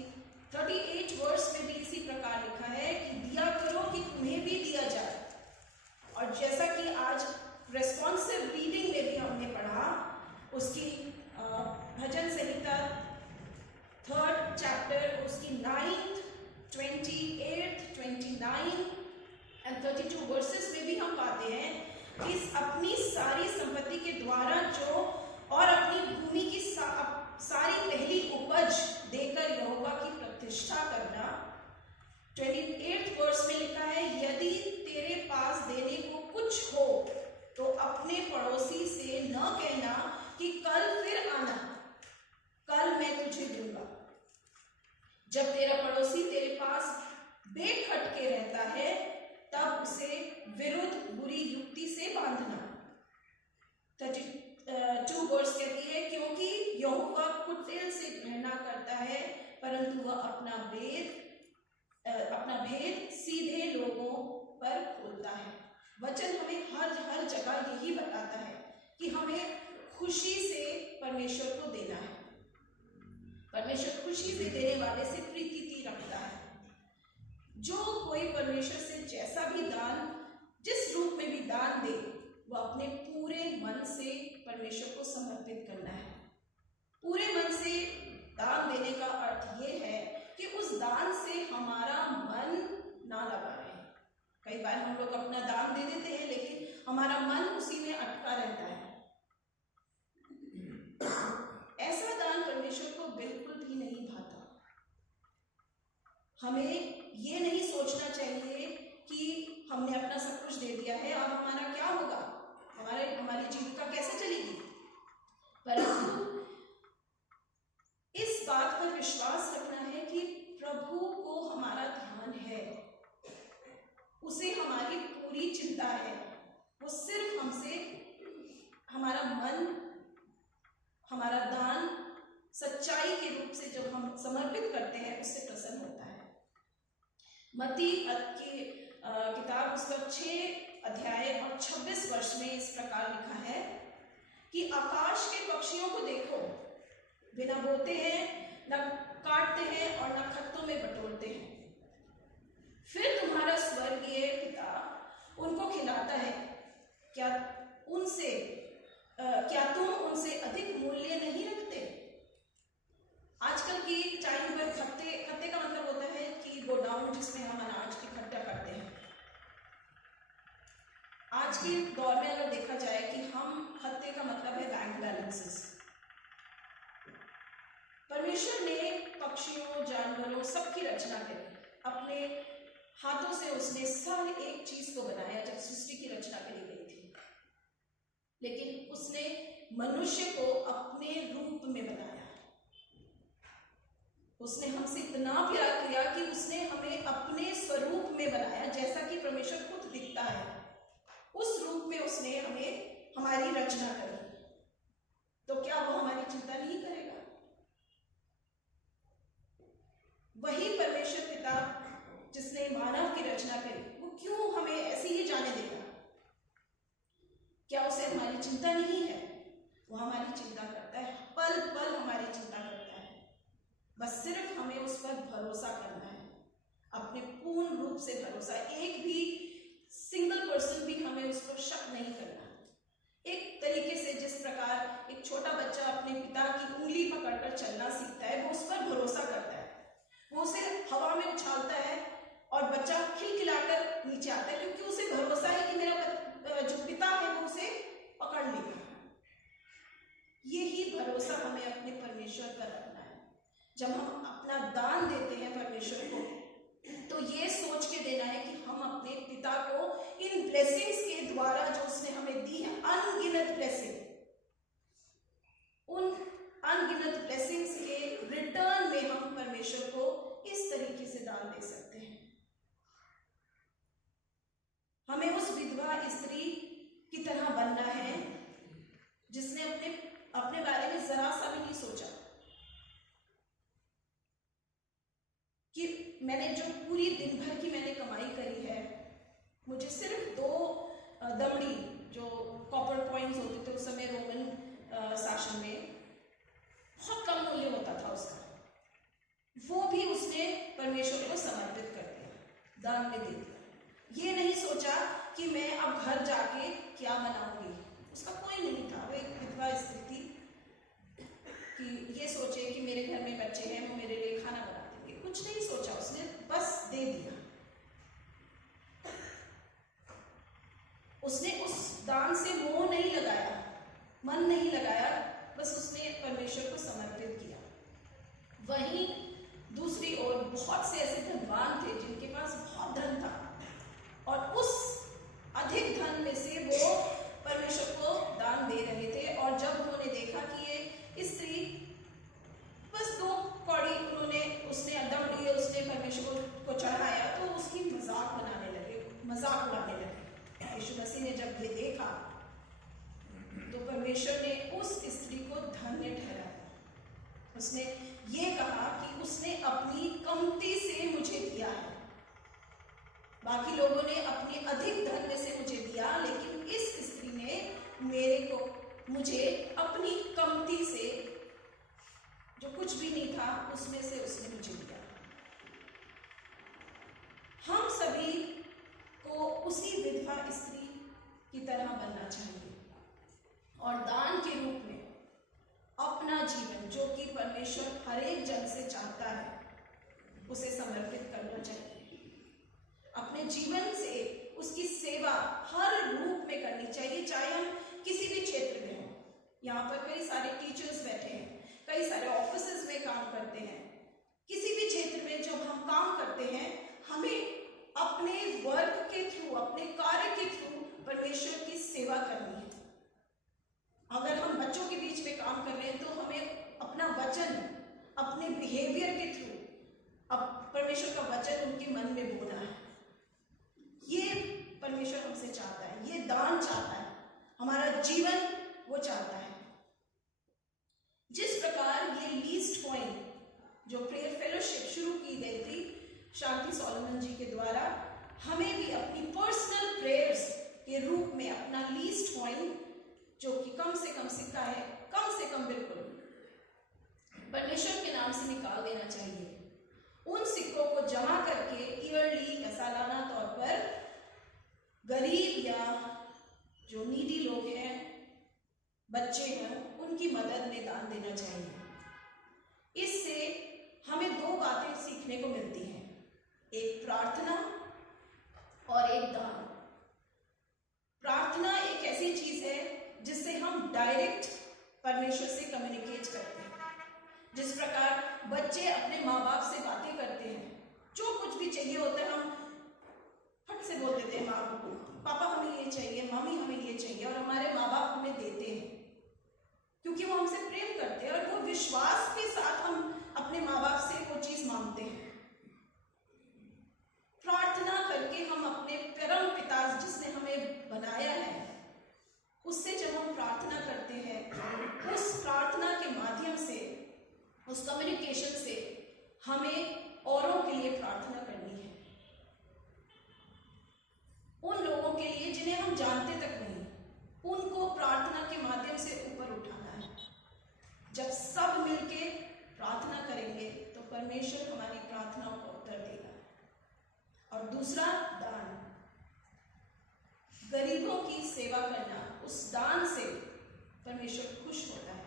38 वर्ष में भी इसी प्रकार लिखा है कि दिया करो कि तुम्हें भी दिया जाए। और जैसा कि आज रेस्पॉन्सिव रीडिंग में भी हमने पढ़ा, उसकी भजन संहिता 3rd चैप्टर उसकी 9th, 28th, 29 and 32 वर्सेस में भी हम पाते हैं कि अपनी सारी संपत्ति के द्वारा जो और अपनी भूमि की सारी पहली उपज देकर यहोवा की प्रतिष्ठा करना। 28th वर्ष में लिखा है, यदि तेरे पास देने को कुछ हो तो अपने पड़ोसी से न कहना कि कल फिर आना, कल मैं तुझे दूंगा। जब तेरा पड़ोसी तेरे पास बेखटके रहता है तब उसे विरुद्ध बुरी युक्ति से बांधना। 32 वर्ष कहती है, क्योंकि यहोवा कुटिल से घृणा करता है, परंतु वह अपना भेद सीधे लोगों पर खोलता है। वचन हमें हर जगह यही बताता है कि हमें खुशी से परमेश्वर को देना है। परमेश्वर खुशी से देने वाले से प्रीति रखता है। जो कोई परमेश्वर से जैसा भी दान, जिस रूप में भी दान दे, वह अपने पूरे मन से परमेश्वर को समर्पित करना है। पूरे मन से दान देने का अर्थ ये है कि उस दान से हमारा मन ना लगा रहे। कई बार हम लोग अपना दान दे देते हैं लेकिन हमारा मन उसी में अटका रहता है। ऐसा दान परमेश्वर को बिल्कुल भी नहीं भाता। हमें ये नहीं सोचना चाहिए कि हमने अपना सब कुछ दे दिया है और हमारा क्या होगा, हमारी जीविका कैसे चलेगी। परंतु इस बात पर विश्वास रखना है कि प्रभु को हमारा ध्यान है, उसे हमारी पूरी चिंता है। वो सिर्फ हमसे हमारा मन, हमारा दान सच्चाई के रूप से जब हम समर्पित करते हैं उससे प्रसन्न होता है। मत्ती की किताब उसका 6 अध्याय और 26 वर्ष में इस प्रकार लिखा है कि आकाश के पक्षियों को देखो, वे न बोते हैं, न काटते हैं और न खत्तों में बटोरते हैं, फिर तुम्हारा स्वर्गीय पिता उनको खिलाता है। क्या तुम उनसे अधिक मूल्य नहीं रखते? आजकल की टाइम पर खत्ते का मतलब होता है कि गोडाउन जिसमें हम अनाज इकट्ठा करते हैं। आज के दौर में अगर देखा जाए कि हम खत्ते का मतलब है बैंक बैलेंसेस। परमेश्वर ने पक्षियों, जानवरों, सबकी रचना करी। अपने हाथों से उसने हर एक चीज को बनाया जब सृष्टि की रचना करी गई थी। लेकिन उसने मनुष्य को अपने रूप में बनाया। उसने हमसे इतना प्यार किया कि उसने हमें अपने स्वरूप में बनाया, जैसा कि परमेश्वर खुद दिखता है उस रूप में उसने हमें हमारी रचना करी। तो क्या वो हमारी चिंता नहीं करेगा? वही परमेश्वर पिता जिसने मानव की रचना करी, वो क्यों हमें ऐसे ही जाने देगा? क्या उसे हमारी चिंता नहीं है? वो हमारी चिंता करता है, पल पल हमारी चिंता करता है। बस सिर्फ हमें उस पर भरोसा करना है, अपने पूर्ण रूप से भरोसा। एक भी सिंगल पर्सन भी हमें उस पर शक नहीं करना। एक तरीके से जिस प्रकार एक छोटा बच्चा अपने पिता की उंगली पकड़कर चलना सीखता है, वो उस पर भरोसा करता है, वो उसे हवा में उछालता है और बच्चा खिलखिलाकर नीचे आता है, क्योंकि उसे भरोसा है कि मेरा जो पिता है वो उसे पकड़ लेगा। यही भरोसा हमें अपने परमेश्वर पर रखना है। जब हम अपना दान देते हैं परमेश्वर को, तो ये सोच के देना है कि हम अपने पिता को इन ब्लेसिंग्स के द्वारा जो उसने हमें दी है, अनगिनत ब्लेसिंग, उन अनगिनत ब्लेसिंग्स के रिटर्न में हम परमेश्वर को इस तरीके से दान दे सकते हैं। हमें उस विधवा स्त्री की तरह बनना है जिसने अपने बारे में जरा सा भी नहीं सोचा कि मैंने जो पूरी दिन भर की मैंने कमाई करी है, मुझे सिर्फ 2 दमड़ी जो कॉपर कॉइन्स होते थे उस समय रोमन शासन में, बहुत कम मूल्य होता था उसका, वो भी उसने परमेश्वर को समर्पित कर दिया, दान में दे दिया। ये नहीं सोचा कि मैं अब घर जाके क्या बनाऊंगी, उसका कोई नहीं था। वो एक विधवा स्त्री थी कि ये सोचे कि मेरे घर में बच्चे हैं, वो मेरे लिए खाना बना देंगे, कुछ नहीं सोचा उसने, बस दे दिया। उसने उस दान से मोह नहीं लगाया, मन नहीं लगाया, बस उसने परमेश्वर को समर्पित किया। वहीं दूसरी ओर बहुत से ऐसे धनवान थे जिनके पास बहुत धन था, और उस अधिक धन में से वो परमेश्वर को दान दे रहे थे। और जब उन्होंने देखा कि ये स्त्री बस 2 कौड़ी उसने दमड़ी उसने परमेश्वर को चढ़ाया, तो उसकी मजाक उड़ाने लगे। यीशु मसीह ने जब ये देखा तो परमेश्वर ने उस स्त्री को धन्य ठहराया। उसने ये कहा कि उसने अपनी कमती से मुझे दिया है। बाकी लोगों ने अपने अधिक धन में से मुझे दिया, लेकिन इस स्त्री ने मुझे अपनी कमती से, जो कुछ भी नहीं था, उसमें से उसने मुझे दिया। हम सभी को उसी विधवा स्त्री की तरह बनना चाहिए और दान के रूप में अपना जीवन, जो कि परमेश्वर हर एक जन से चाहता है, उसे समर्पित करना चाहिए। अपने जीवन से उसकी सेवा हर रूप में करनी चाहिए, चाहे हम किसी भी क्षेत्र में हों। यहाँ पर कई सारे टीचर्स बैठे हैं, कई सारे ऑफिसेज में काम करते हैं। किसी भी क्षेत्र में जब हम काम करते हैं, हमें अपने वर्क के थ्रू, अपने कार्य के थ्रू परमेश्वर की सेवा करनी है। अगर हम बच्चों के बीच में काम कर रहे हैं, तो हमें अपना वचन, अपने बिहेवियर के थ्रू अब परमेश्वर का वचन उनके मन में बोना है। ये परमेश्वर हमसे चाहता है, ये दान चाहता है, हमारा जीवन वो चाहता है। जिस प्रकार ये लीस्ट कॉइन जो प्रेयर फेलोशिप शुरू की गई थी शांति सोलोमन जी के द्वारा, हमें भी अपनी पर्सनल प्रेयर्स के रूप में अपना लीस्ट कॉइन, जो कि कम से कम सिक्का है, कम से कम बिल्कुल परमेश्वर के नाम से निकाल देना चाहिए। उन सिक्कों को जमा करके ईयरली या सालाना तौर पर गरीब या जो नीडी लोग हैं, बच्चे हैं, उनकी मदद में दान देना चाहिए। इससे हमें 2 बातें सीखने को मिलती हैं, एक प्रार्थना और एक दान। प्रार्थना एक ऐसी चीज है जिससे हम डायरेक्ट परमेश्वर से कम्युनिकेट करते हैं। जिस प्रकार बच्चे अपने माँ बाप से बातें करते हैं, जो कुछ भी चाहिए होता है हम फट से बोल देते हैं माँ को, पापा हमें ये चाहिए, मम्मी हमें ये चाहिए, और हमारे माँ बाप हमें देते हैं क्योंकि वो हमसे प्रेम करते हैं और वो विश्वास के साथ हम अपने माँ बाप से वो चीज मांगते हैं। प्रार्थना करके हम अपने परम पिता जिसने हमें बनाया है उससे जब हम प्रार्थना करते हैं, उस प्रार्थना के माध्यम से, उस कम्युनिकेशन से हमें औरों के लिए प्रार्थना करनी है, उन लोगों के लिए जिन्हें हम जानते तक नहीं, उनको प्रार्थना के माध्यम से ऊपर उठाना है। जब सब मिलके प्रार्थना करेंगे तो परमेश्वर हमारी प्रार्थनाओं का उत्तर देगा। और दूसरा, दान, गरीबों की सेवा करना, उस दान से परमेश्वर खुश होता है।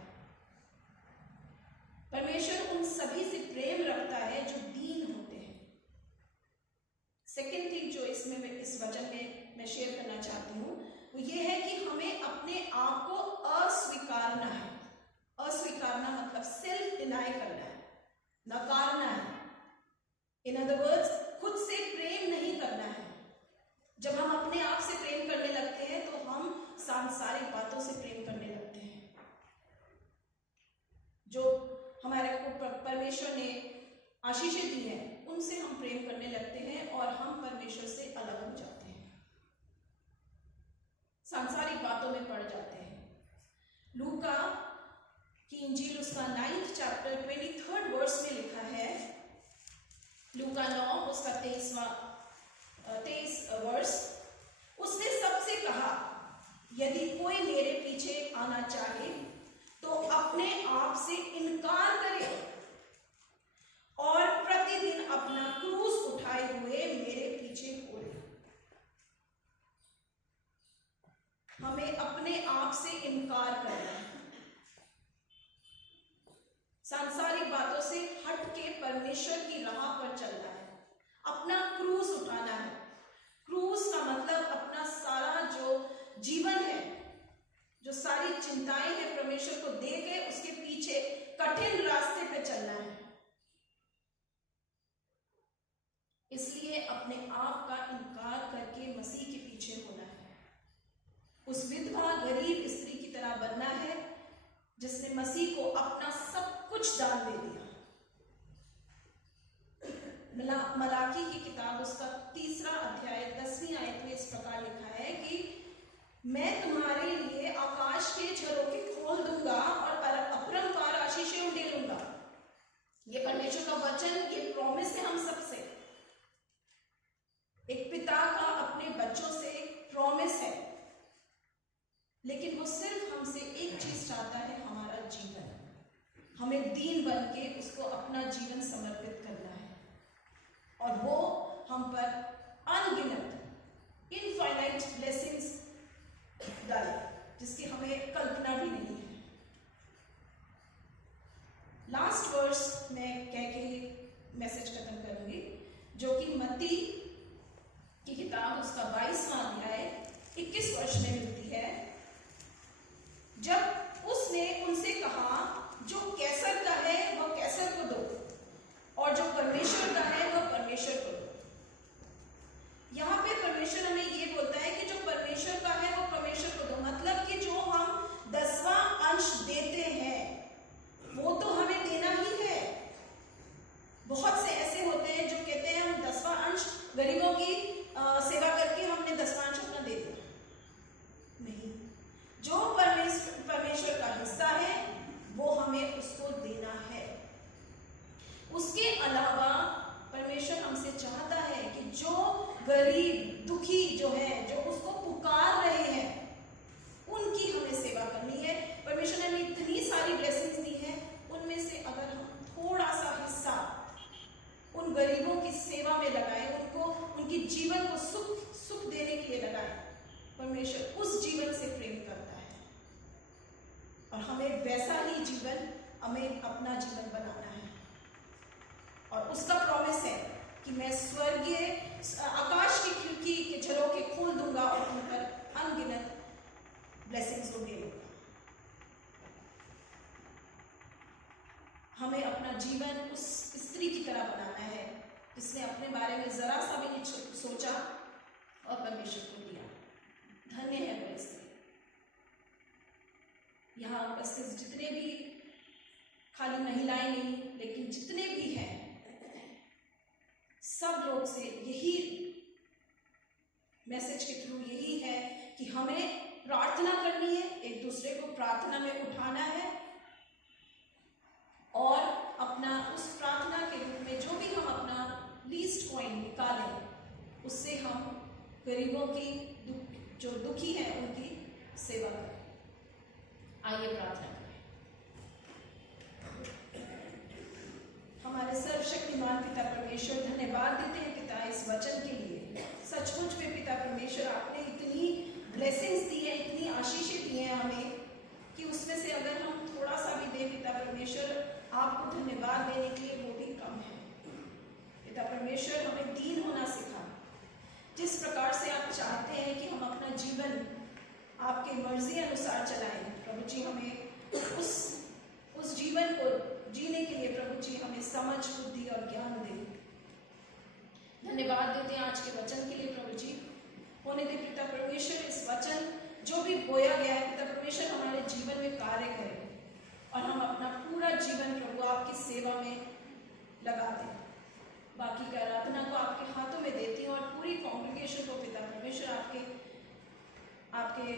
परमेश्वर उन सभी से प्रेम रखता है जो दीन होते हैं। सेकेंड थिंग जो इसमें मैं इस वचन में मैं शेयर करना चाहती हूँ वो ये है कि हमें अपने आप को अस्वीकारना है। अस्वीकारना मतलब सेल्फ डिनाई करना है, नकारना है। इन अदर वर्ड्स, खुद से प्रेम नहीं करना है। जब हम अपने आप से प्रेम करने लगते हैं तो हम सांसारिक बातों से प्रेम करने लगते हैं। जो हमारे को परमेश्वर ने आशीषें दी हैं उनसे हम प्रेम करने लगते हैं और हम परमेश्वर से अलग हो जाते हैं, सांसारिक बातों में पड़ जाते हैं। लूका की इंजील उसका 9th चैप्टर 23rd वर्स में लिखा है, लूका 9 उसका 23 वर्स, उसने सबसे कहा, यदि कोई मेरे पीछे आना चाहे तो अपने आप से इनकार करे और प्रतिदिन अपना क्रूस उठाए हुए मेरे पीछे हो ले। हमें अपने आप से इनकार करना है, सांसारिक बातों से हट के परमेश्वर की राह पर चलना है, अपना क्रूस उठाना है। क्रूस का मतलब अपना सारा जो जीवन है, जो सारी चिंताएं हैं, परमेश्वर को दे के उसके पीछे कठिन रास्ते पे चलना है। इसलिए अपने आप का इनकार करके मसीह के पीछे होना है। उस विधवा गरीब स्त्री की तरह बनना है जिसने मसीह को अपना सब कुछ दान दे दिया। मलाकी की किताब उसका 3रा अध्याय 10वीं आयत में इस प्रकार लिखा है कि मैं तुम्हारे लिए आकाश के झरोखे खोल दूंगा और अपरंपार आशीषें उंडेलूंगा। ये परमेश्वर का वचन, ये प्रॉमिस है हम सबसे। एक पिता का अपने बच्चों से प्रॉमिस है, लेकिन वो सिर्फ हमसे एक चीज चाहता है, हमारा जीवन। हमें दीन बन के उसको अपना जीवन समर्पित करना है और वो हम पर अनगिनत इनफाइनाइट ब्लेसिंग्स डाले जिसकी हमें कल्पना भी नहीं है। लास्ट वर्स में कह के मैसेज खत्म करूंगी, जो कि मत्ती की किताब उसका 22वां अध्याय 21 वर्ष में मिलती है। जब उसने उनसे कहा, जो कैसर का है वह कैसर को दो और जो परमेश्वर का है वह परमेश्वर को दो। यहाँ पे परमेश्वर हमें ये बोलता है कि जो परमेश्वर का है वो परमेश्वर को दो, मतलब कि जो हम 10वां अंश देते हैं वो तो हमें देना ही है। बहुत से ऐसे होते हैं जो कहते हैं हम 10वां अंश गरीबों की सेवा करके हमने 10वां अंश अपना दे दिया। नहीं, जो परमेश्वर का हिस्सा है वो हमें उसको देना है। उसके अलावा परमेश्वर हमसे चाहता है कि जो गरीब दुखी जो है, जो उसको पुकार रहे हैं, उनकी हमें सेवा करनी है। परमेश्वर ने हमें इतनी सारी ब्लेसिंग्स दी है, उनमें से अगर हम थोड़ा सा हिस्सा उन गरीबों की सेवा में लगाएं, उनको उनकी जीवन को सुख देने के लिए लगाएं, परमेश्वर उस जीवन से प्रेम करता है और हमें वैसा ही जीवन हमें अपना जीवन बनाना है। और उसका प्रॉमिस है कि मैं स्वर्गीय आकाश की खिड़की के झरोखे खोल दूंगा और उन पर अनगिनत ब्लेसिंग्स को दे दूंगा। हमें अपना जीवन उस स्त्री की तरह बनाना है जिसने अपने बारे में जरा सा भी नहीं सोचा और परमेश्वर को दिया। धन्य है वह स्त्री। यहाँ उपस्थित जितने भी, खाली महिलाएं नहीं लेकिन जितने भी हैं, सब लोग से यही मैसेज के थ्रू यही है कि हमें प्रार्थना करनी है, एक दूसरे को प्रार्थना में उठाना है और अपना उस प्रार्थना के रूप में जो भी हम अपना लीस्ट कॉइन निकालें उससे हम गरीबों की, जो दुखी हैं उनकी सेवा करें। आइए प्रार्थना करें। हमारे सर्वशक्तिमान पिता परमेश्वर, धन्यवाद देते हैं पिता इस वचन के लिए। सचमुच में पिता परमेश्वर, आपने इतनी ब्लेसिंग्स दी है, इतनी आशीषें दी हैं हमें कि उसमें से अगर हम थोड़ा सा भी दें पिता परमेश्वर, आपको धन्यवाद देने के लिए वो भी कम है। पिता परमेश्वर, हमें दीन होना सिखा। जिस प्रकार से आप चाहते हैं कि हम अपना जीवन आपके मर्जी अनुसार चलाएं, प्रभु जी हमें उस जीवन को जीने के लिए प्रभु जी हमें समझ, बुद्धि और ज्ञान दें। धन्यवाद देते हैं आज के वचन के लिए प्रभु जी। होने दे पिता परमेश्वर, इस वचन जो भी बोया गया है पिता परमेश्वर हमारे जीवन में कार्य करे और हम अपना पूरा जीवन प्रभु आपकी सेवा में लगा दें। बाकी की आराधना को आपके हाथों में देती हूँ और पूरी कॉन्ग्रीगेशन को पिता परमेश्वर आपके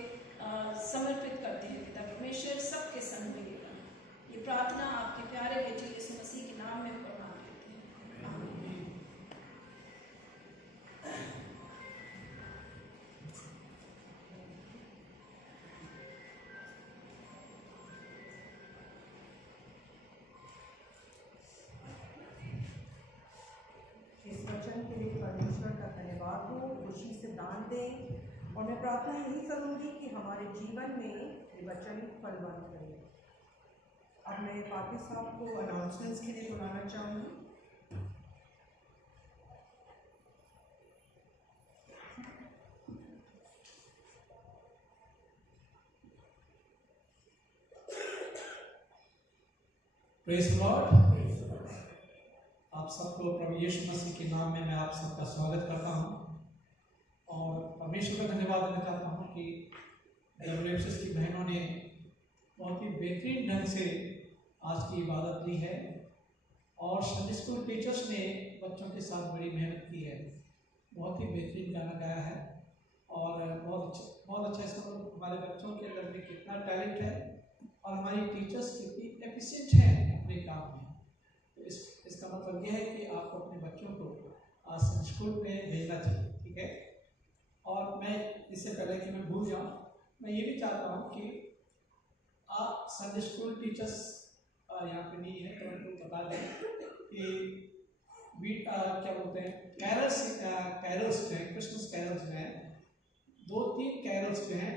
समर्पित करते हैं पिता परमेश्वर, सबके संग में लेकर। ये प्रार्थना आपके प्यारे बेटे यीशु मसीह के नाम में प्रणाम करते हैं, आमीन। इस वचन के लिए परमेश्वर का धन्यवाद हो, खुशी से दान दें और मैं प्रार्थना यही करूंगी कि हमारे जीवन में ये वचन फलवंत करे। अब मैं पापी साहब को अनाउंसमेंट्स के लिए बुलाना चाहूँगी। Praise Lord. आप सबको प्रभु यीशु मसीह के नाम में मैं आप सबका स्वागत करता हूं और परमेश्वर का धन्यवाद देना चाहता हूं कि WFCS की बहनों ने बहुत ही बेहतरीन ढंग से आज की इबादत दी है और संडे स्कूल टीचर्स ने बच्चों के साथ बड़ी मेहनत की है, बहुत ही बेहतरीन गाना गाया है और बहुत अच्छा इसका हमारे बच्चों के अंदर में कितना टैलेंट है और हमारी टीचर्स कितनी एफिशिएंट हैं अपने काम में। तो इसका मतलब यह है कि आपको अपने बच्चों को संडे स्कूल में भेजना चाहिए, ठीक है। और मैं इससे पहले कि मैं भूल जाऊँ, मैं ये भी चाहता हूँ कि आप संडे स्कूल टीचर्स यहाँ पे नहीं है तो उनको बता दें कि क्या बोलते हैं कैरल्स जो हैं, क्रिसमस कैरल्स जो हैं, 2-3 कैरल्स जो हैं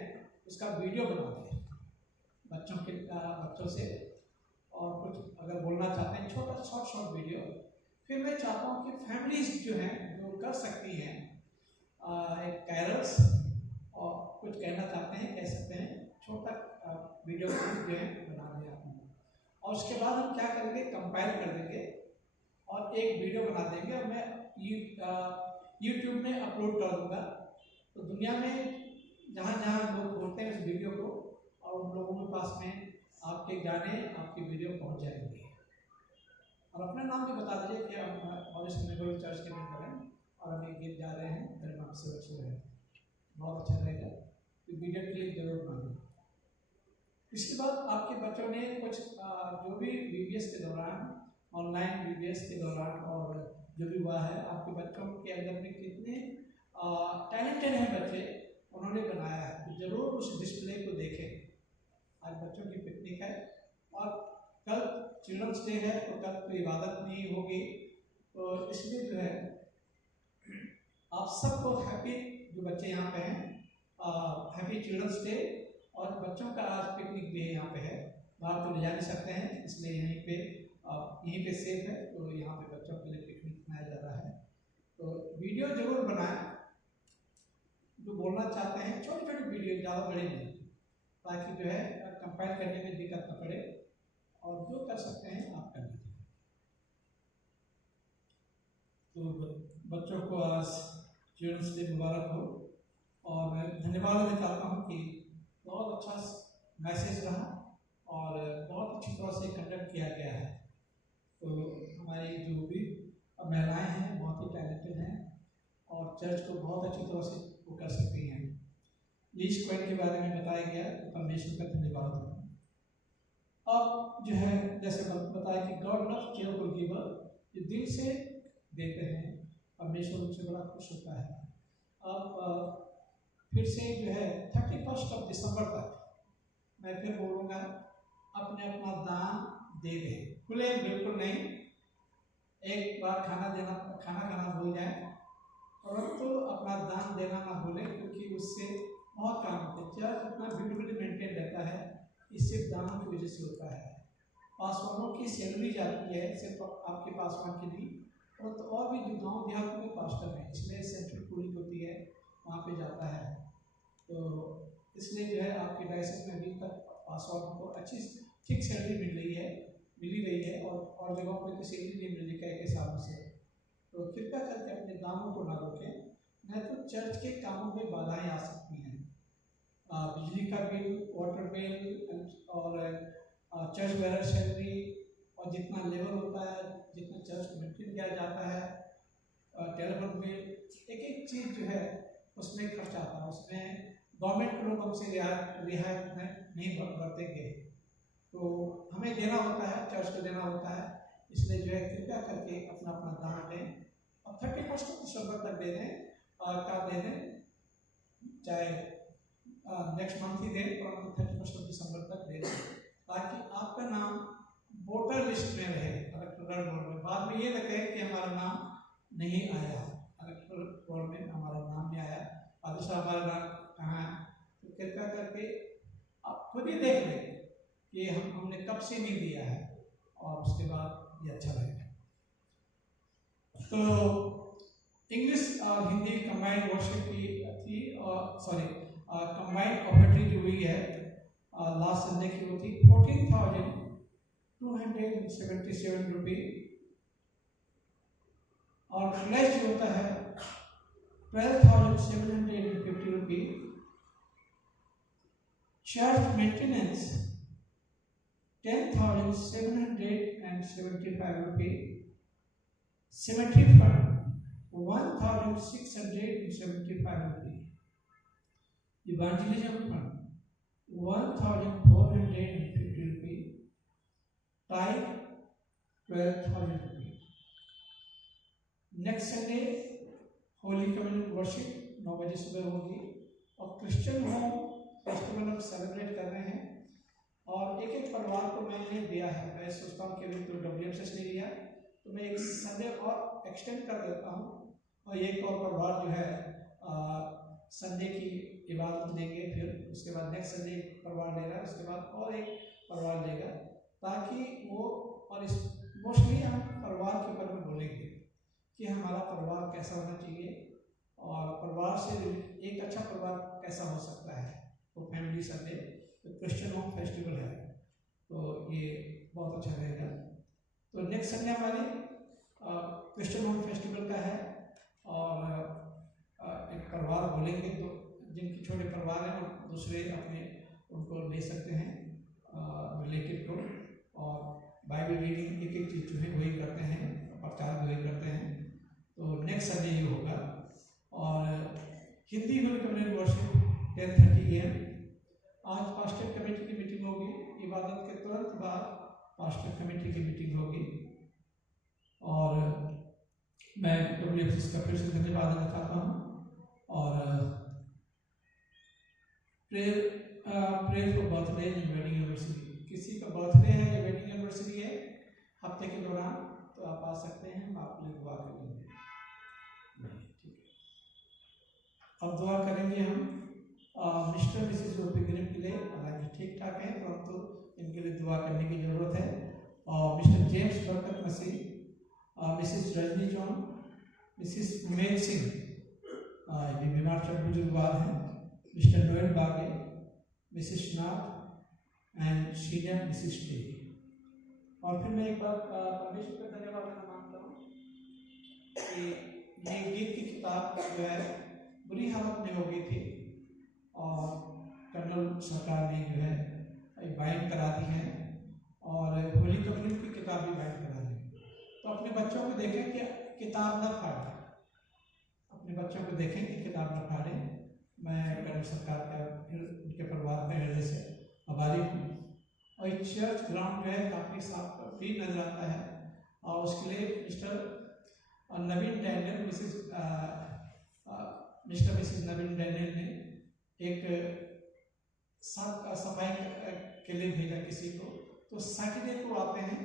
उसका वीडियो बनाते हैं बच्चों से और कुछ अगर बोलना चाहते हैं छोटा शॉर्ट वीडियो। फिर मैं चाहता हूँ कि फैमिलीज जो हैं जो कर सकती हैं एक कैरल्स और कुछ कहना चाहते हैं कह सकते हैं, छोटा वीडियो जो है बना दें आप और उसके बाद हम क्या करेंगे कंपाइल कर देंगे और एक वीडियो बना देंगे और मैं यूट्यूब में अपलोड कर दूँगा। तो दुनिया में जहाँ जहाँ लोग बोलते हैं इस वीडियो को और उन लोगों के पास में आपके गाने आपकी वीडियो पहुँच जाएंगे। और अपना नाम भी बता दीजिए कि हम ऑलिव मेमोरियल चर्च के मेंबर हैं और हम एक गीत गा रहे हैं, मेरे नाम से रसूल है। बहुत अच्छा रहेगा, तो वीडियो क्लिप जरूर बना दें। इसके बाद आपके बच्चों ने कुछ जो भी VBS के दौरान, ऑनलाइन VBS के दौरान और जो भी हुआ है, आपके बच्चों के अंदर में कितने टैलेंटेड हैं बच्चे, उन्होंने बनाया है, तो ज़रूर उस डिस्प्ले को देखें। आज बच्चों की पिकनिक है और कल चिल्ड्रंस डे है, तो कल तो इबादत नहीं होगी, तो इसलिए जो है आप सबको हैप्पी, जो बच्चे यहाँ पे हैं, हैप्पी चिल्ड्रंस डे। और बच्चों का आज पिकनिक भी यहाँ पे है, बाहर तो ले जा नहीं सकते हैं, इसलिए यहीं पे सेफ है, तो यहाँ पे बच्चों के लिए पिकनिक मनाया जा रहा है। तो वीडियो जरूर बनाएं, जो बोलना चाहते हैं, छोटी छोटी वीडियो, ज़्यादा बड़े नहीं, ताकि जो है कंपाइल करने में दिक्कत न पड़े और जो कर सकते हैं आप कर लीजिए। तो बच्चों को आज चिल्ड्रंस डे मुबारक हो और मैं धन्यवाद देना चाहता हूँ कि बहुत अच्छा मैसेज रहा और बहुत अच्छी तरह से कंडक्ट किया गया है। तो हमारी जो भी महिलाएं हैं बहुत ही टैलेंटेड हैं और चर्च को बहुत अच्छी तरह से वो कर सकती हैं। लीस्ट कॉइन के बारे में बताया गया, तो परमेश्वर का धन्यवाद। अब जो है जैसे बताया कि गॉड लव चेयरफुल गिवर, जो दिल से देते हैं परमेश्वर उनसे बड़ा खुश होता है। अब फिर से जो है 31 दिसंबर तक मैं फिर बोलूँगा अपने अपना दान दे दें, खुले बिल्कुल नहीं, एक बार खाना खाना भूल जाए, परंतु अपना दान देना ना भूलें, क्योंकि उससे बहुत काम होते हैं। चर्च अपना ब्यूटीफुली मेंटेन रहता है, इससे दानों की वजह से होता है। पासवानों की सैलरी जाती है सिर्फ आपके पासवान की नहीं, परंतु और भी जो गाँव देहात में पास्टर हैं, इसमें सेंट्रल पूलिंग होती है, वहाँ पे जाता है। तो इसलिए जो है आपके डायसिस में अभी तक पासवान को अच्छी ठीक सैलरी मिल रही है और जगहों पर तो सैलरी नहीं मिल रही कई सालों से। तो कृपया करके अपने दानों को ना रोकें, नहीं तो चर्च के कामों में बाधाएं आ सकती हैं। बिजली का बिल, वाटर बिल और चर्च बैरर सैलरी और जितना लेबर होता है, जितना चर्च को मेंटेन किया जाता है, टेलीफोन बिल, एक चीज़ जो है उसमें खर्च आता है। उसमें गवर्नमेंट लोग हमसे रियायत नहीं बरतेंगे, तो हमें देना होता है, चर्च को देना होता है। इसलिए जो है कृपया करके अपना अपना दान दें और 31 दिसंबर तक दे दें, का दे दें, चाहे नेक्स्ट मंथ ही दें, परंतु 31 दिसंबर तक दे दें, ताकि आपका नाम वोटर लिस्ट में रहे, इलेक्टोरल रोल में। बाद में ये लगे कि हमारा नाम नहीं आया, इलेक्टोरल रोल में हमारा नाम नहीं आया, बादशाह हमारा नाम कहाँ है। तो कृपया करके आप खुद ही देख लें कि हमने कब से नहीं दिया है, और उसके बाद ये अच्छा लगेगा। तो इंग्लिश और हिंदी कंबाइंड वर्शिप की थी, कंबाइंड ऑफरिंग जो हुई है लास्ट संडे की, वो थी 14,277 रुपये, और फ्लैश जो होता है 12,750 रुपये, चर्च मेंटेनेंस 10,775 रुपये, cemetery fund 1,675 रुपये, evangelism fund 1,450 रुपये, tithe 12,000 रुपये। Next Sunday holy communion worship 9 बजे सुबह होगी, और क्रिश्चियन होम फेस्टिवल हम सेलिब्रेट कर रहे हैं, और एक परिवार को मैंने दिया है। मैं सोचता हूँ कि अभी तो WMCS नहीं दिया, तो मैं एक संडे और एक्सटेंड कर देता हूँ, और एक और परिवार जो है संडे की इबादत लेंगे, फिर उसके बाद नेक्स्ट संडे परिवार लेगा, उसके बाद और एक परिवार लेगा, ताकि वो, और इस मोस्टली हम परिवार के बारे में बोलेंगे कि हमारा परिवार कैसा होना चाहिए, और परिवार से एक अच्छा परिवार कैसा हो सकता है। तो फैमिली संडे तो क्रिश्चियन होम फेस्टिवल है, तो ये बहुत अच्छा रहेगा। तो नेक्स्ट संडे हमारे क्रिश्चियन होम फेस्टिवल का है, और एक परिवार बोलेंगे, तो जिनके छोटे परिवार हैं वो दूसरे अपने उनको ले सकते हैं रिलेटिव को, और बाइबल रीडिंग एक चीज़ जो है वही करते हैं, प्रचार वही करते हैं। तो नेक्स्ट संडे ये होगा, और Hindi holy communion worship 10:30 AM। आज पास्टर कमेटी की मीटिंग होगी, इबादत के तुरंत बाद पास्टर कमेटी की मीटिंग होगी, और मैं WMCS का फिर से धन्यवाद देना चाहता हूँ, और prayer for birthday and wedding anniversary. किसी का बर्थडे है या वेडिंग एनिवर्सरी है हफ्ते के दौरान, तो आप आ सकते हैं, हम आपके लिए दुआ करेंगे। ठीक है, अब दुआ करेंगे हम मिस्टर मिसेस जो पिलग्रिम के लिए, हालांकि ठीक ठाक है, परंतु इनके लिए दुआ करने की जरूरत है। और Mr James Barkat Masih, Mrs Rajni John, Mrs Umed Singh, ये बीमार चल बुजुर्गवार हैं, Mr Noel Bage, Mrs Nath and senior Mrs टे। और फिर मैं एक बार परमेश्वर का धन्यवाद देना मांगता हूँ कि ये गीत की किताब जो है बुरी हालत में हो गई थी, और कर्नल सरकार ने जो है एक बाइंड करा दी है और होली कम्युनिटी की किताब भी बाइंड करा दी। तो अपने बच्चों को देखें कि किताब न फाड़ें, अपने बच्चों को देखें कि किताब न फाड़ें। मैं कर्नल सरकार का उनके परिवार में हृदय से आभारी हूँ। और ये चर्च ग्राउंड जो है काफ़ी साफ भी नजर आता है और उसके लिए मिस्टर नवीन डैनियल मिस्टर मिसिस नवीन डैनियल ने एक सफाई के लिए भेजा किसी को। तो सैटरडे को आते हैं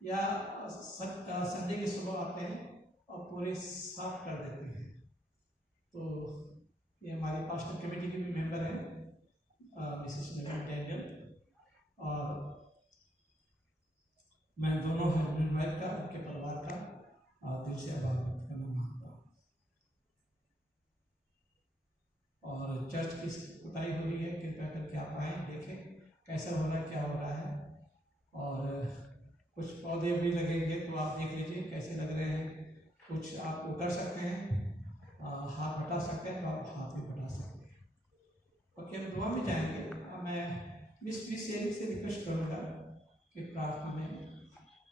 या संडे की सुबह आते हैं और पूरे साफ कर देते हैं। तो ये हमारी पास्टर कमेटी की भी मेंबर हैं मिसिस नवीन डैनियल, और मैं दोनों हस्बैंड वाइफ का, उनके परिवार का दिल से आभार व्यक्त करना मांगता हूँ। और चर्च की कुताई हो रही है, कृपया करके आप आए, देखें कैसा हो रहा है, क्या हो रहा है। और कुछ पौधे भी लगेंगे तो आप देख लीजिए कैसे लग रहे हैं। कुछ आप वो कर सकते हैं, हाथ बटा सकते हैं तो आप हाथ भी बटा सकते हैं। ओके, हम दुआ में जाएंगे। मैं मिस एरिक से रिक्वेस्ट करूँगा कि प्रार्थना में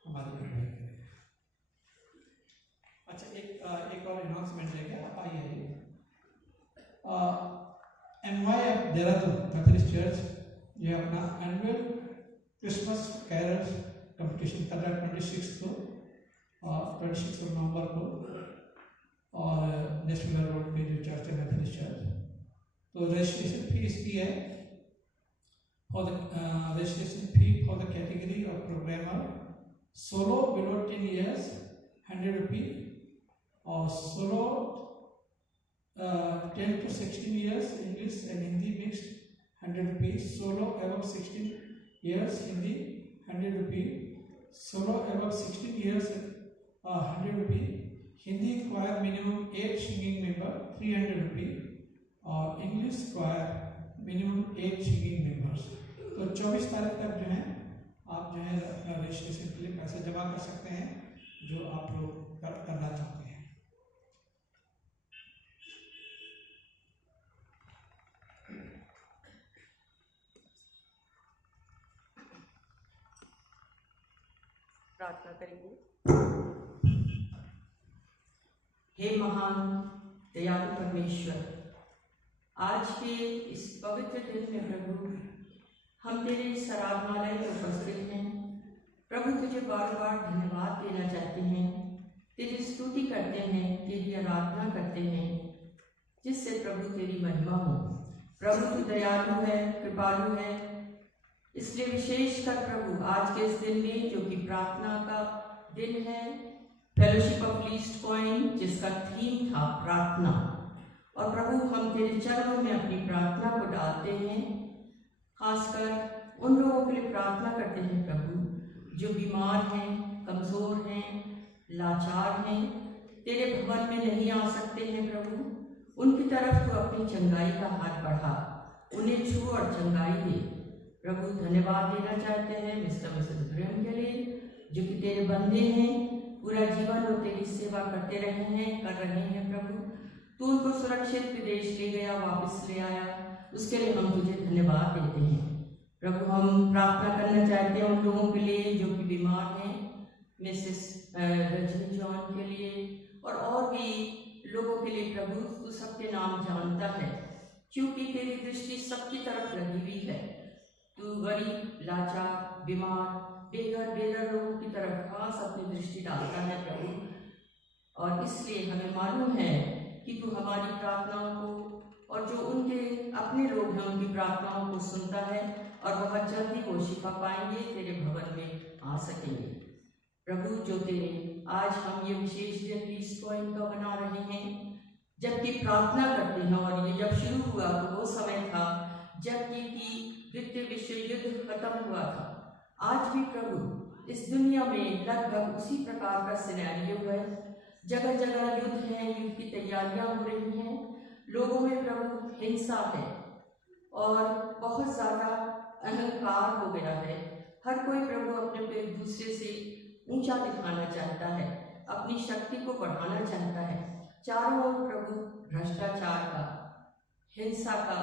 हमारी अगुवाई करें। अच्छा, एक और अनाउंसमेंट देंगे, आप आइए। NY देहरादून मेथोडिस्ट चर्च ये अपना एनुअल क्रिसमस कैरल्स कंपटीशन कर रहा है 26 नवंबर को, और नेशनल रोड पे जो चर्च है मेथोडिस्ट चर्च। तो रजिस्ट्रेशन फी इसकी है for the registration fee for the category of programmer solo below 10 years 100 rupee, or solo 10 to 16 years English and Hindi mixed 100 rupees, solo above 16 years Hindi 100 rupee, solo above 16 years 100 rupee, Hindi choir minimum 8 singing member 300 rupee, और English choir minimum 8 singing members. तो 24 तारीख तक जो है आप जो है अपना रजिस्ट्रेशन के लिए पैसे जमा कर सकते हैं जो आप लोग करना चाहते हैं। प्रार्थना करेंगे। हे महान दयालु परमेश्वर, आज के इस पवित्र दिन में प्रभु हम तेरे इस आराधनालय में उपस्थित हैं। प्रभु तुझे बार बार धन्यवाद देना चाहते हैं, तेरी स्तुति करते हैं, तेरी आराधना करते हैं, जिससे प्रभु तेरी महिमा हो। प्रभु तू दयालु है, कृपालु है, इसलिए विशेषकर प्रभु आज के इस दिन में जो कि प्रार्थना का दिन है, फेलोशिप ऑफ लीस्ट कॉइन, जिसका थीम था प्रार्थना, और प्रभु हम तेरे चरणों में अपनी प्रार्थना को डालते हैं। खासकर उन लोगों के लिए प्रार्थना करते हैं प्रभु जो बीमार हैं, कमज़ोर हैं, लाचार हैं, तेरे भवन में नहीं आ सकते हैं। प्रभु उनकी तरफ तो अपनी चंगाई का हाथ बढ़ा, उन्हें छू और चंगाई दे। प्रभु धन्यवाद देना चाहते हैं मिस्टर मिसेस ग्रेम के लिए जो कि तेरे बंदे हैं, पूरा जीवन वो तेरी सेवा करते रहे हैं, कर रहे हैं। प्रभु तू उनको सुरक्षित विदेश ले गया, वापस ले आया, उसके लिए हम तुझे धन्यवाद देते हैं। प्रभु हम प्रार्थना करना चाहते हैं उन लोगों के लिए जो कि बीमार हैं, मिसेस रजनी जॉन के लिए और भी लोगों के लिए। प्रभु तू सबके नाम जानता है, क्योंकि तेरी दृष्टि सबकी तरफ लगी हुई है। तू गरीब, लाचार, बीमार, बेघर लोगों की तरफ खास अपनी दृष्टि डालता है प्रभु, और इसलिए हमें मालूम है कि तू हमारी प्रार्थनाओं को और जो उनके अपने लोग हैं उनकी प्रार्थनाओं को सुनता है, और बहुत जल्दी वो शिफा पाएंगे, तेरे भवन में आ सकेंगे। प्रभु जो तेरे आज हम ये विशेष दिन लीस्ट कॉइन का बना रहे हैं, जबकि प्रार्थना करते हैं, और ये जब शुरू हुआ तो वो समय था जबकि द्वितीय विश्व युद्ध खत्म हुआ था। आज भी प्रभु इस दुनिया में लगभग उसी प्रकार का सिनेरियो है, जगह जगह युद्ध है, युद्ध की तैयारियां हो रही हैं, लोगों में प्रभु हिंसा है और बहुत ज़्यादा अहंकार हो गया है। हर कोई प्रभु अपने को एक दूसरे से ऊंचा दिखाना चाहता है, अपनी शक्ति को बढ़ाना चाहता है। चारों ओर प्रभु भ्रष्टाचार का, हिंसा का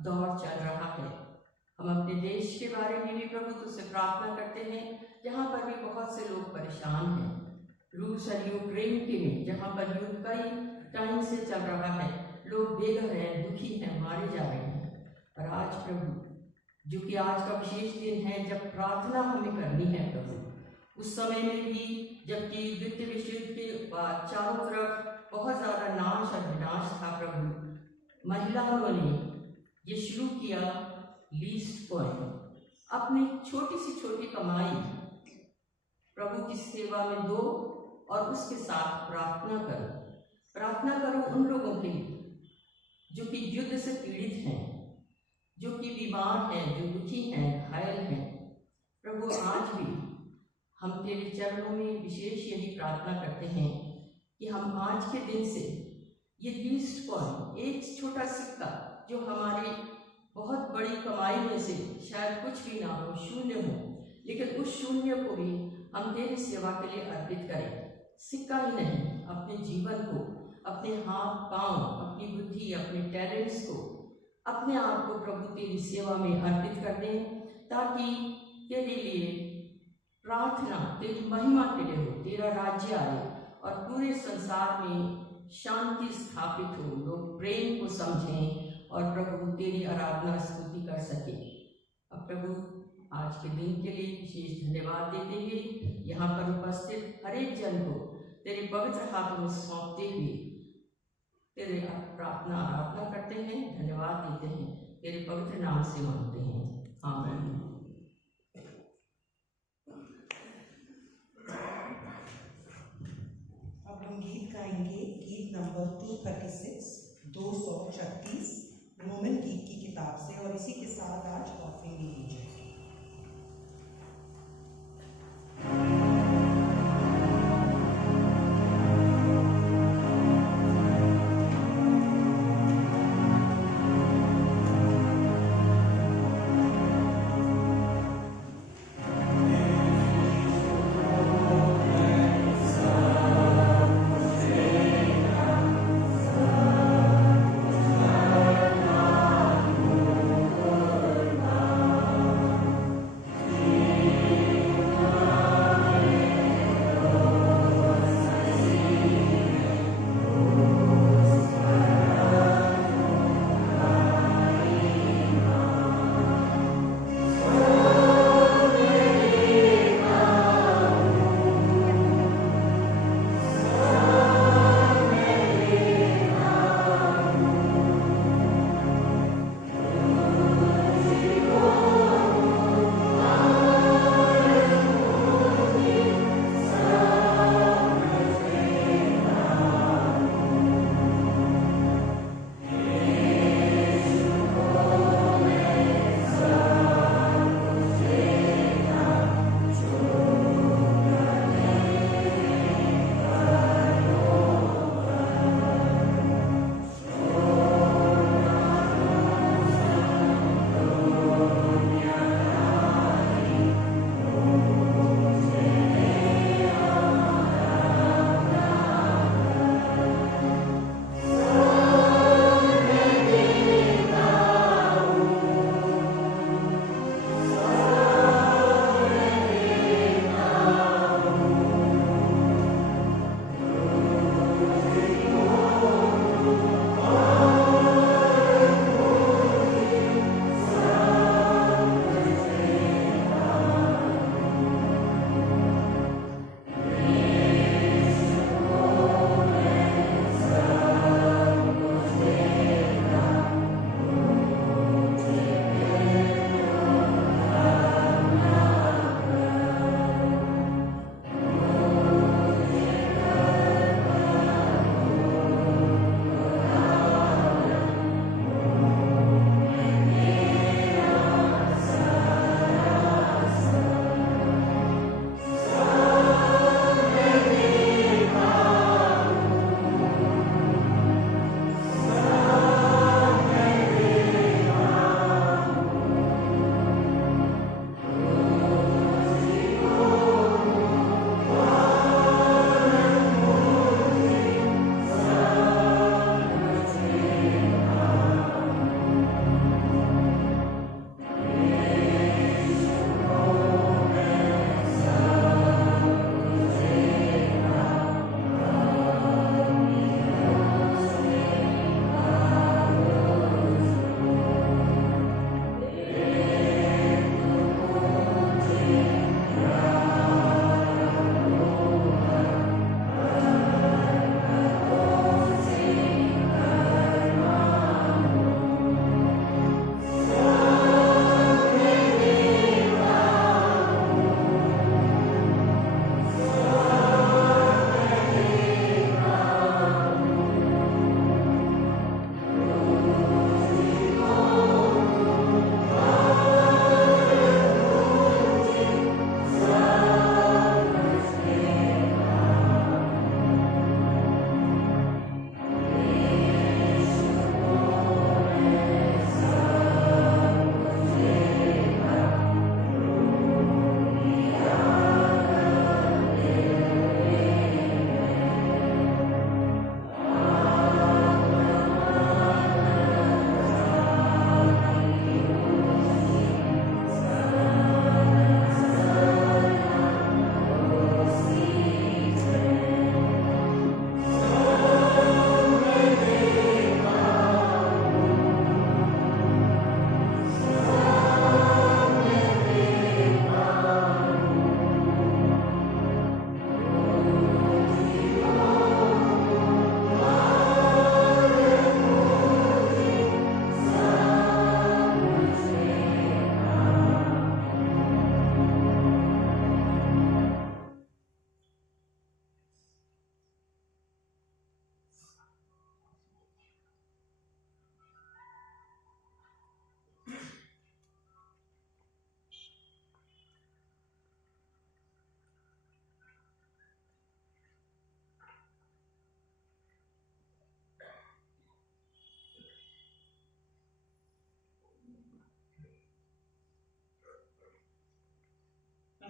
दौर चल रहा है। हम अपने देश के बारे में भी प्रभु तुझसे प्रार्थना करते हैं, जहाँ पर भी बहुत से लोग परेशान हैं। रूस और यूक्रेन के में जहाँ पर युद्ध कई टाइम से चल रहा है, लोग बेघर हैं, दुखी हैं, मारे जा रहे हैं। और आज प्रभु, जो कि आज का विशेष दिन है जब प्रार्थना हमें करनी है प्रभु, उस समय में भी जबकि द्वितीय विश्व युद्ध के बाद चारों तरफ बहुत ज़्यादा नाश और विनाश था प्रभु, महिलाओं ने ये शुरू किया लीस्ट पॉइंट, अपनी छोटी सी छोटी कमाई प्रभु की सेवा में दो और उसके साथ प्रार्थना करो। प्रार्थना करो उन लोगों के लिए जो कि युद्ध से पीड़ित हैं, जो कि बीमार हैं, जो दुखी हैं, घायल हैं। प्रभु आज भी हम तेरे चरणों में विशेष यही प्रार्थना करते हैं कि हम आज के दिन से ये लीस्ट पॉइंट, एक छोटा सिक्का जो हमारी बहुत बड़ी कमाई में से शायद कुछ भी ना हो, शून्य हो, लेकिन उस शून्य को भी हम तेरी सेवा के लिए अर्पित करें। सिक्का ही नहीं, अपने जीवन को, अपने हाथ पांव, अपनी बुद्धि, अपने टैलेंट्स को, अपने आप को प्रभु तेरी सेवा में अर्पित कर दें, ताकि तेरे लिए प्रार्थना, तेरी महिमा के लिए हो, तेरा राज्य आए और पूरे संसार में शांति स्थापित हो, लोग प्रेम को समझें और प्रभु तेरी आराधना स्तुति कर सके। अब प्रभु आज के दिन के लिए विशेष धन्यवाद देते हुए यहाँ पर उपस्थित हर एक जन को तेरे पवित्र हाथों में सौंपते हुए तेरे प्रार्थना आराधना करते हैं, धन्यवाद देते हैं, तेरे पवित्र नाम से मांगते हैं, आमीन। अब हम गीत गाएंगे, गीत नंबर 236, 236 रोमन गीत की किताब से, और इसी के साथ आज ऑफरिंग भी दी जाएगी।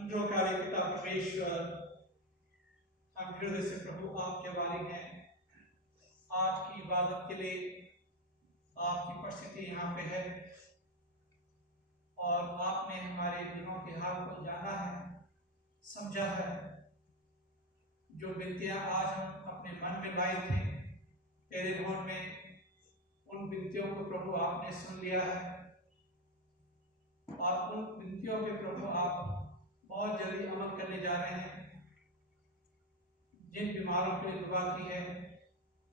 निरंकारी पिता परमेश्वर, हम हृदय से प्रभु आपके वाली हैं। आज की इबादत के लिए आपकी उपस्थिति यहाँ पे है और आपने हमारे दिलों के हाल को जाना है, समझा है। जो विनतियाँ आज हम अपने मन में लाई थे तेरे भवन में, उन विनतियों को प्रभु आपने सुन लिया है और उन विनतियों पे प्रभु आप बहुत जल्दी अमल करने जा रहे हैं। जिन बीमारों के लिए दुआ की है,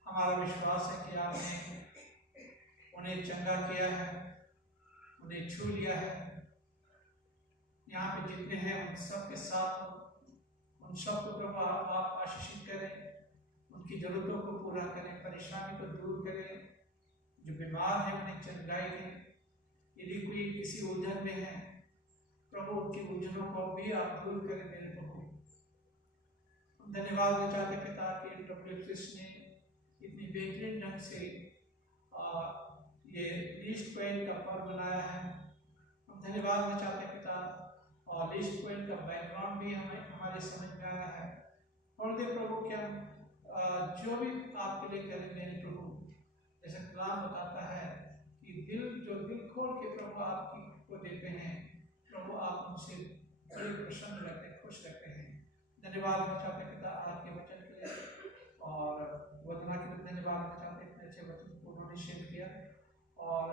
हमारा विश्वास है कि आपने उन्हें चंगा किया है, उन्हें छू लिया है। यहाँ पे जितने हैं उन सब के साथ, उन सब को प्रभु आप आशीषित करें, उनकी जरूरतों को पूरा करें, परेशानी को दूर करें। जो बीमार है उन्हें चंगाई दें। यदि कोई किसी उलझन में है प्रभु, उनकी उलझनों को भी आप दूर करें मेरे प्रभु। धन्यवाद देना चाहते पिता कि WFCS ने इतनी बेहतरीन ढंग से ये लीस्ट पॉइंट का पर्व बनाया है। हम धन्यवाद देना चाहते पिता, और लीस्ट पॉइंट का बैकग्राउंड भी हमारे समझ में आया है। और दे प्रभु क्या जो भी आपके लिए करें मेरे प्रभु, जैसा कलाम बताता है कि दिल खोल के प्रभु आपकी को देते हैं, प्रभु आप उनसे बड़े प्रसन्न रहते हैं, खुश रहते हैं। धन्यवाद देना चाहते पिता आपके वचन के लिए, और वंदना के लिए धन्यवाद देना चाहते इतने अच्छे वचन को उन्होंने शेयर किया। और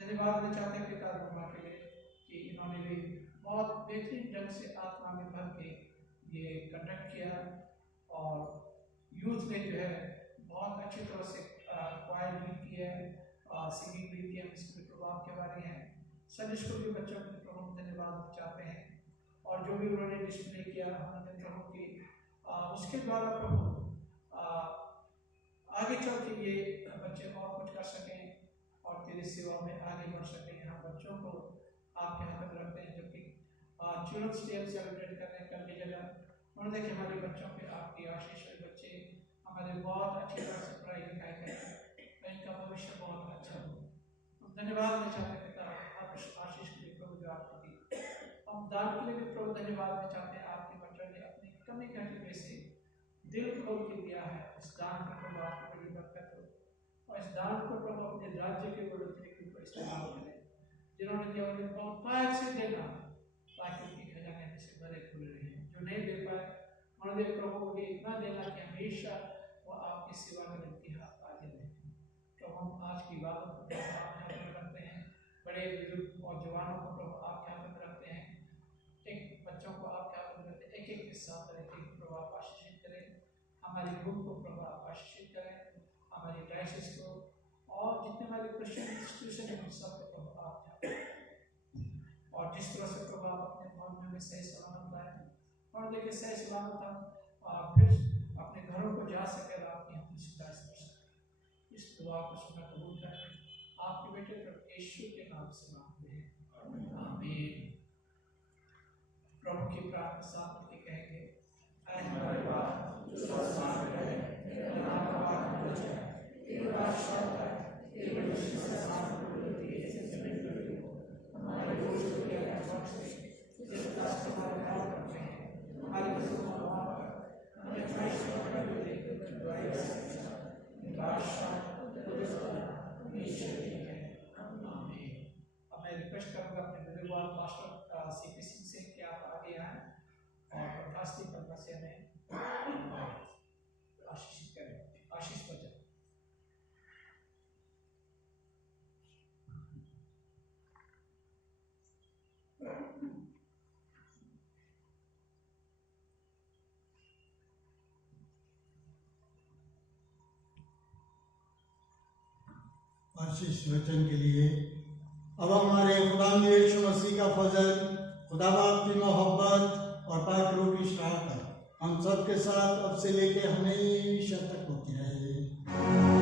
धन्यवाद देना चाहते पिता रोमा के लिए कि इन्होंने भी बहुत बेहतरीन ढंग से आत्मा में भर के ये कंडक्ट किया, और यूथ ने जो है बहुत अच्छी तरह से क्वायर भी किया, सिंगिंग भी किया, इसमें प्रभाव के बारे हैं। संडे स्कूल के बच्चों के प्रभु धन्यवाद चाहते हैं, और जो भी उन्होंने डिस्प्ले किया हमने प्रभु की उसके द्वारा प्रभु आगे चल के ये बच्चे और कुछ कर सकें और तेरी सेवा में आगे बढ़ सकें। हम बच्चों को आपके हाथ में रखते हैं, जबकि चिल्ड्रंस डे सेलिब्रेट करने कल की जगह उन्होंने देखिए हमारे बच्चों पे आपकी आशीष है। बच्चे हमारे बहुत अच्छी तरह से पढ़ाई लिखाई करें, इनका भविष्य बहुत अच्छा हो। धन्यवाद देना चाहते पिता आशीष के लिए प्रभु जो आपको दी। हम दान के लिए भी प्रभु धन्यवाद देना चाहते हैं। आपके बच्चों ने अपनी कमी घटी में से दिल खोल के दिया है, उस दान को प्रभु आपको बड़ी बरकत हो, और इस दान को प्रभु अपने राज्य के बढ़ोतरी के ऊपर इस्तेमाल करें। जिन्होंने दिया उन्हें बहुत से देना, ताकि उनके खजाने में से भरे खुले रहे। जो नहीं दे पाए उन्होंने प्रभु को इतना देना कि हमेशा वो आपकी सेवा में उनके हाथ आगे रहे। तो हम आज की बातों को आपके हाथ में रखते हैं, बड़े बुजुर्ग और जवानों को प्रभु आपके हाथ में रखते हैं, एक बच्चों को आपके हाथ में रखते हैं, एक के साथ रहकर प्रभु आप आशीषित करें। हमारे ग्रुप को प्रभु आप आशीषित करें, हमारी डायसिस को, और जितने हमारे क्रिश्चियन इंस्टीट्यूशन है उन सब को प्रभु आप जानें। और जिस तरह से प्रभु आप अपने भवन में सही सलामत लाए, और देखिए सही सलामत हम फिर अपने घरों को जा सके, आपकी हम सिफारिश कर सकें। इस दुआ को सुनना कबूल करें। आपके बेटे प्रभु यीशु के नाम से मांगते हैं, आमीन। प्रभु की प्रार्थना साथ में कहेंगे, ऐ हमारे बाप जो आसमान में है, तेरा नाम पाक हो जाए, तेरा राज्य आए, तेरी मर्जी आसमान पर होती है जैसे जमीन पर भी हो। हमारे रोज को हमें बख्श दे, जिस प्रकार से हमारे पाप करते हैं, हमारी वस्तुओं को माफ कर, हमें ख्वाहिश में पकड़ ले, दुआएं सच्चा, बादशाह ईश्वर की है, आमीन। अब मैं रिक्वेस्ट करूँगा अपने बुजुर्गवान पास्टर CP सिंह से कि आप आगे आएं और प्रकाश की पन्ना से हमें आशीषित करें, आशीष बजाएं। आशीष वचन के लिए अब हमारे खुदा यीशु मसीह का फजल, खुदा बाप की मोहब्बत और पाक रूह की शराकत हम सब के साथ अब से लेके हमेशा तक होती रहे।